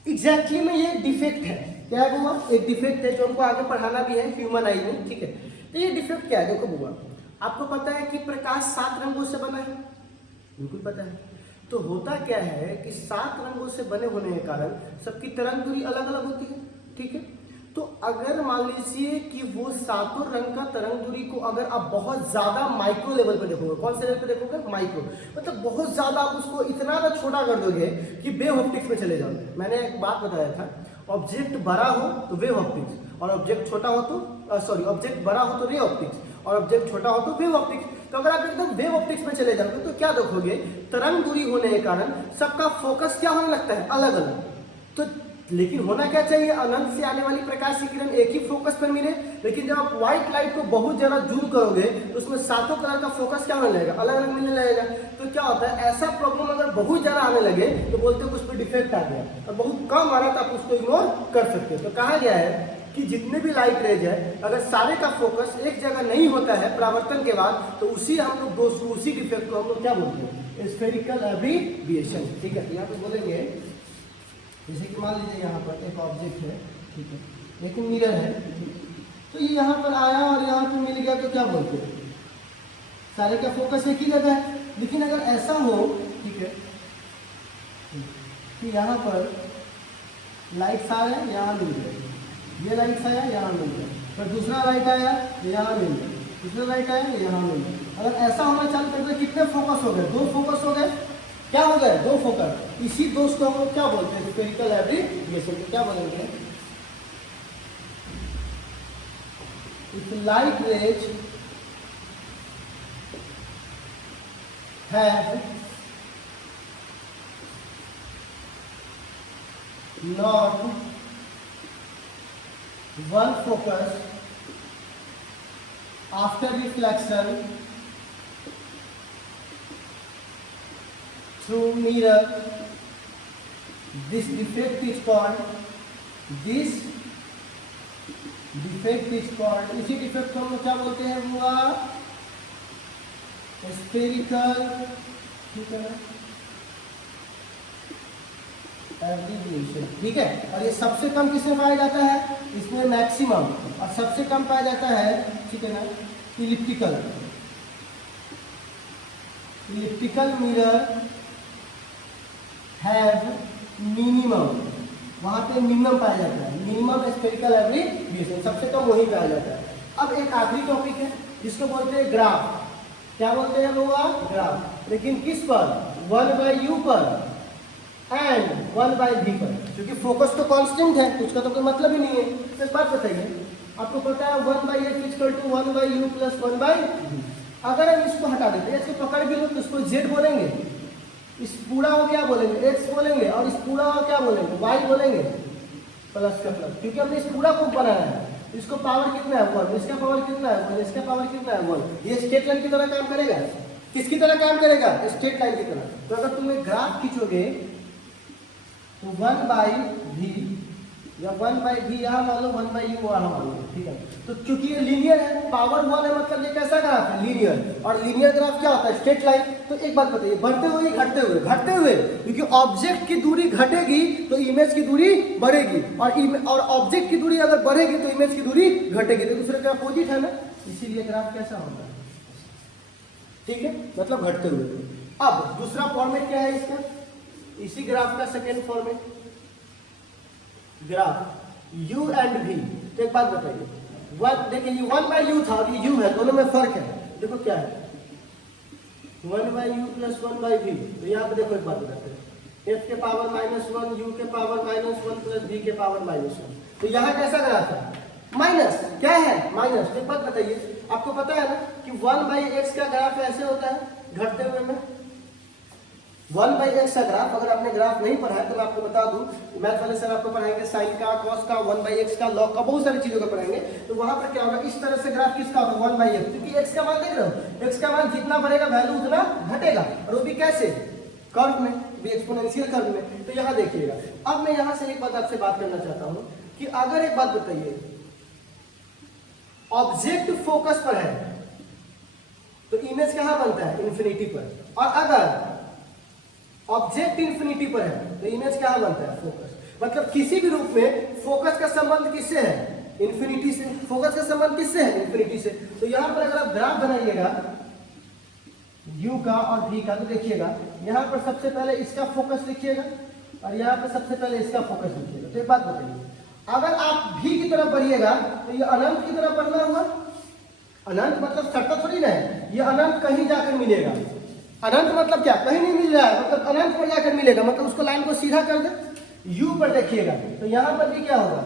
एग्जैक्टली में, ये डिफेक्ट है। क्या है बुआ, एक डिफेक्ट है जो हमको आगे पढ़ाना भी है ह्यूमन आई में, ठीक है। तो ये डिफेक्ट क्या है, देखो बुआ, आपको पता है कि प्रकाश 7 रंगों से बना है, बिल्कुल पता है। तो होता क्या है कि 7 रंगों से बने होने के कारण सबकी तरंग दूरी अलग अलग होती है, ठीक है। तो अगर मान लीजिए कि वो 7 रंग का तरंग दूरी को अगर आप बहुत ज्यादा माइक्रो लेवल पे देखोगे, कौन से लेवल पे देखोगे, माइक्रो, मतलब बहुत ज्यादा आप उसको इतना ना छोटा कर दोगे कि वेव ऑप्टिक्स में चले जाओगे। मैंने एक बात बताया था, ऑब्जेक्ट बड़ा हो तो वेव ऑप्टिक्स, और ऑब्जेक्ट छोटा हो तो ऑब्जेक्ट बड़ा हो तो रे ऑप्टिक्स, और ऑब्जेक्ट छोटा हो तो वेव ऑप्टिक्स। तो अगर आप एकदम वेव ऑप्टिक्स में चले जाओगे तो क्या देखोगे, तरंग दूरी होने के कारण सबका फोकस क्या होने लगता है, अलग अलग। तो लेकिन होना क्या चाहिए, अनंत से आने वाली प्रकाश की किरण एक ही फोकस पर मिले। लेकिन जब आप व्हाइट लाइट को बहुत ज्यादा जूम करोगे तो उसमें 7 कलर का फोकस क्या होने लगेगा, अलग अलग मिलने लगेगा। तो क्या होता है, ऐसा प्रॉब्लम अगर बहुत ज्यादा आने लगे तो बोलते हैं कि उस पर डिफेक्ट आ गया, और बहुत कम आ रहा तो आप उसको इग्नोर कर सकते हो। तो कहा गया है कि जितने भी लाइट रेज है अगर सारे का फोकस एक जगह नहीं होता है परावर्तन के बाद, तो उसी हम लोग दोस्तों उसी डिफेक्ट को हम लोग क्या बोलते हैं, स्फेरिकल एब्रिविएशन, ठीक है। यहाँ पे बोलेंगे जैसे कि मान लीजिए यहाँ पर एक ऑब्जेक्ट है, ठीक है, लेकिन मिरर है, तो ये यहाँ पर आया और यहाँ पे मिल गया, तो क्या बोलते हैं, सारे का फोकस एक ही जगह है। लेकिन अगर ऐसा हो, ठीक है, कि यहाँ पर लाइट्स आ रहे हैं, यहाँ मिल गए, ये लाइट्स आया यहाँ मिल गया, फिर दूसरा लाइट आया यहाँ मिल गया, दूसरा लाइट आया यहाँ मिल गया। अगर ऐसा होना चालू कर दे, कितने फोकस हो गए, 2 फोकस हो गए, क्या हो गए, 2 फोकस। इसी दोस्त को हम लोग क्या बोलते हैं, स्फेरिकल एब्रिविएशन। क्या बोलेंगे, if light rays have not one focus after reflection through mirror, this defect is called इसी डिफेक्ट को हम लोग क्या बोलते हैं हुआ, स्फेरिकल, ठीक है, एब्रिविएशन, ठीक है। और ये सबसे कम किसमें पाया जाता है, इसमें मैक्सिमम, और सबसे कम पाया जाता है, ठीक है ना, इलिप्टिकल मिरर हैव मिनिमम, वहां पे मिनिमम पाया जाता है, मिनिमम स्फेरिकल एब्रिविएशन, सबसे कम वही पाया जाता है। अब एक आखिरी टॉपिक है जिसको बोलते हैं ग्राफ। क्या बोलते हैं लोग, ग्राफ, लेकिन किस पर, 1/u पर एंड 1/v पर, क्योंकि फोकस तो कांस्टेंट है, उसका तो कोई मतलब ही नहीं है। तो एक बात बताइए, आपको पता है 1/f = 1/u + 1/v। अगर हम इसको हटा देते हैं, इसको पकड़ भी लो तो उसको z बोलेंगे, इस पूरा को क्या बोलेंगे, x बोलेंगे, और इस पूरा को क्या बोलेंगे, y बोलेंगे, प्लस का प्लस, क्योंकि हमने इस पूरा को बनाया है। इसको पावर कितना है 1, इसका पावर कितना है 1, इसका पावर कितना है 1। ये स्ट्रेट लाइन की तरह काम करेगा। किसकी तरह काम करेगा, स्ट्रेट लाइन की तरह। तो अगर तुम एक ग्राफ खींचोगे तो 1/v या 1/v यहाँ मान लो, 1/u वहाँ मान लो, ठीक है। तो क्योंकि ये लीनियर है, पावर 1 है, मतलब ये कैसा ग्राफ है, लीनियर। और लीनियर ग्राफ क्या होता है, स्ट्रेट लाइन। तो एक बात बताइए, बढ़ते हुए घटते हुए, घटते हुए, क्योंकि ऑब्जेक्ट की दूरी घटेगी तो इमेज की दूरी बढ़ेगी, और ऑब्जेक्ट की दूरी अगर बढ़ेगी तो इमेज की दूरी घटेगी, तो दूसरे का अपोजिट है ना, इसीलिए ग्राफ कैसा होता है, ठीक है, मतलब घटते हुए। अब दूसरा फॉर्मेट क्या है इसका, इसी ग्राफ का second format, graph u and v। तो एक बात बताइए, देखिए ये 1/u था, अभी u है, दोनों में फर्क है। देखो क्या है, 1/u प्लस 1/v। तो यहाँ पे देखो एक बात बताते हैं, f के पावर -1, u के पावर -1 प्लस v के पावर -1। तो यहाँ कैसा ग्राफ है, माइनस, क्या है, माइनस। तो एक बात बताइए, आपको पता है ना कि 1/x का ग्राफ ऐसे होता है, घटते हुए में। 1/x का ग्राफ, अगर आपने ग्राफ नहीं पढ़ा है तो मैं आपको बता दूं, मैथ वाले सर आपको पढ़ाएंगे साइन का, कॉस का, 1/x का, लॉग का, बहुत सारी चीजों का पढ़ाएंगे। तो वहां पर क्या होगा, इस तरह से ग्राफ किसका होगा, 1/x, क्योंकि x का मान देख रहे हो, x का मान जितना बढ़ेगा वैल्यू उतना घटेगा, और वो भी कैसे, कर्व में, भी एक्सपोनेंशियल कर्व में। तो यहाँ देखिएगा, अब मैं यहाँ से एक बात आपसे बात करना चाहता हूँ कि अगर एक बात बताइए, ऑब्जेक्ट फोकस पर है तो इमेज कहाँ बनता है, इन्फिनिटी पर, और अगर ऑब्जेक्ट इन्फिनिटी पर है तो इमेज कहाँ बनता है, फोकस। मतलब किसी भी रूप में फोकस का संबंध किससे है, इन्फिनिटी से। फोकस का संबंध किससे है, इन्फिनिटी से। तो यहाँ पर अगर आप ग्राफ बनाइएगा u का और v का, तो देखिएगा यहाँ पर सबसे पहले इसका फोकस लिखिएगा और यहाँ पर सबसे पहले इसका फोकस लिखिएगा। तो एक बात बताइए, अगर आप v की तरफ बढ़िएगा तो ये अनंत की तरफ बढ़ना हुआ, अनंत मतलब सट्टा थोड़ी ना है, ये अनंत कहीं जाकर मिलेगा। अनंत मतलब क्या, कहीं नहीं मिल रहा है, मतलब अनंत पर जाकर मिलेगा, मतलब उसको लाइन को सीधा कर दे। u पर देखिएगा तो यहाँ पर भी क्या होगा,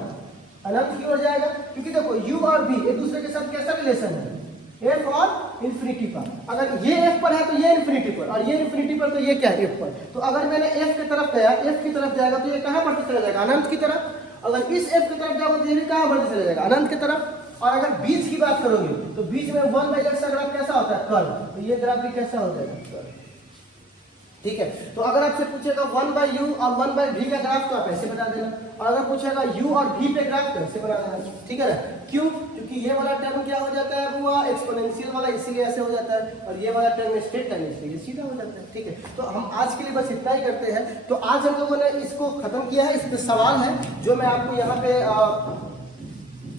अनंत की ओर जाएगा, क्योंकि देखो u और v एक दूसरे के साथ कैसा रिलेशन है, f और इन्फिनिटी पर। अगर ये f पर है तो ये इन्फिनिटी पर, और ये इन्फिनिटी पर तो ये क्या है, f पर। तो अगर मैंने f की तरफ गया, f की तरफ जाएगा तो ये कहाँ बढ़ते चला जाएगा, अनंत की तरफ। अगर इस f की तरफ जाओगे तो ये भी कहाँ बढ़ते चला जाएगा, अनंत की तरफ। और अगर बीच की बात करोगे तो बीच में 1/x का ग्राफ कैसा होता है, कर्व। तो ये ग्राफ भी कैसा हो जाएगा, कर्व, ठीक है। तो अगर आपसे पूछेगा 1/u और 1/v का ग्राफ तो आप ऐसे बता देना, और अगर पूछेगा u और v पे ग्राफ तो ऐसे बना देना, ठीक है ना। क्यों, क्योंकि ये वाला टर्म क्या हो जाता है, वो एक्सपोनेंशियल वाला, इसीलिए ऐसे हो जाता है, और ये वाला टर्म स्ट्रेट लाइन, इसलिए सीधा हो जाता है, ठीक है। तो हम आज के लिए बस इतना ही करते हैं। तो आज हम लोगों ने इसको खत्म किया है। इस पे सवाल है जो मैं आपको यहाँ पे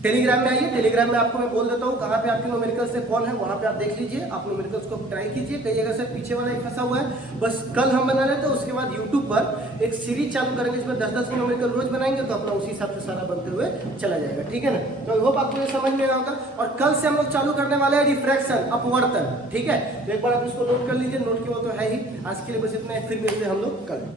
टेलीग्राम में आइए, टेलीग्राम में आपको मैं बोल देता हूँ कहाँ पे आपके न्यूमेरिकल्स से कौन है, वहाँ पे आप देख लीजिए, आप न्यूमेरिकल्स को ट्राई कीजिए। कई जगह से पीछे वाला एक फंसा हुआ है, बस कल हम बना रहे थे, उसके बाद यूट्यूब पर एक सीरीज चालू करेंगे, इसमें 10-10 न्यूमेरिकल रोज बनाएंगे, तो अपना उसी हिसाब से सारा बनते हुए चला जाएगा, ठीक है ना। तो आई होप आपको ये समझ में आएगा। और कल से हम लोग चालू करने वाले हैं रिफ्रैक्शन, अपवर्तन, ठीक है। तो एक बार आप इसको नोट कर लीजिए, नोट किया वो तो है ही। आज के लिए बस इतना है, फिर मिलते हैं हम लोग कल।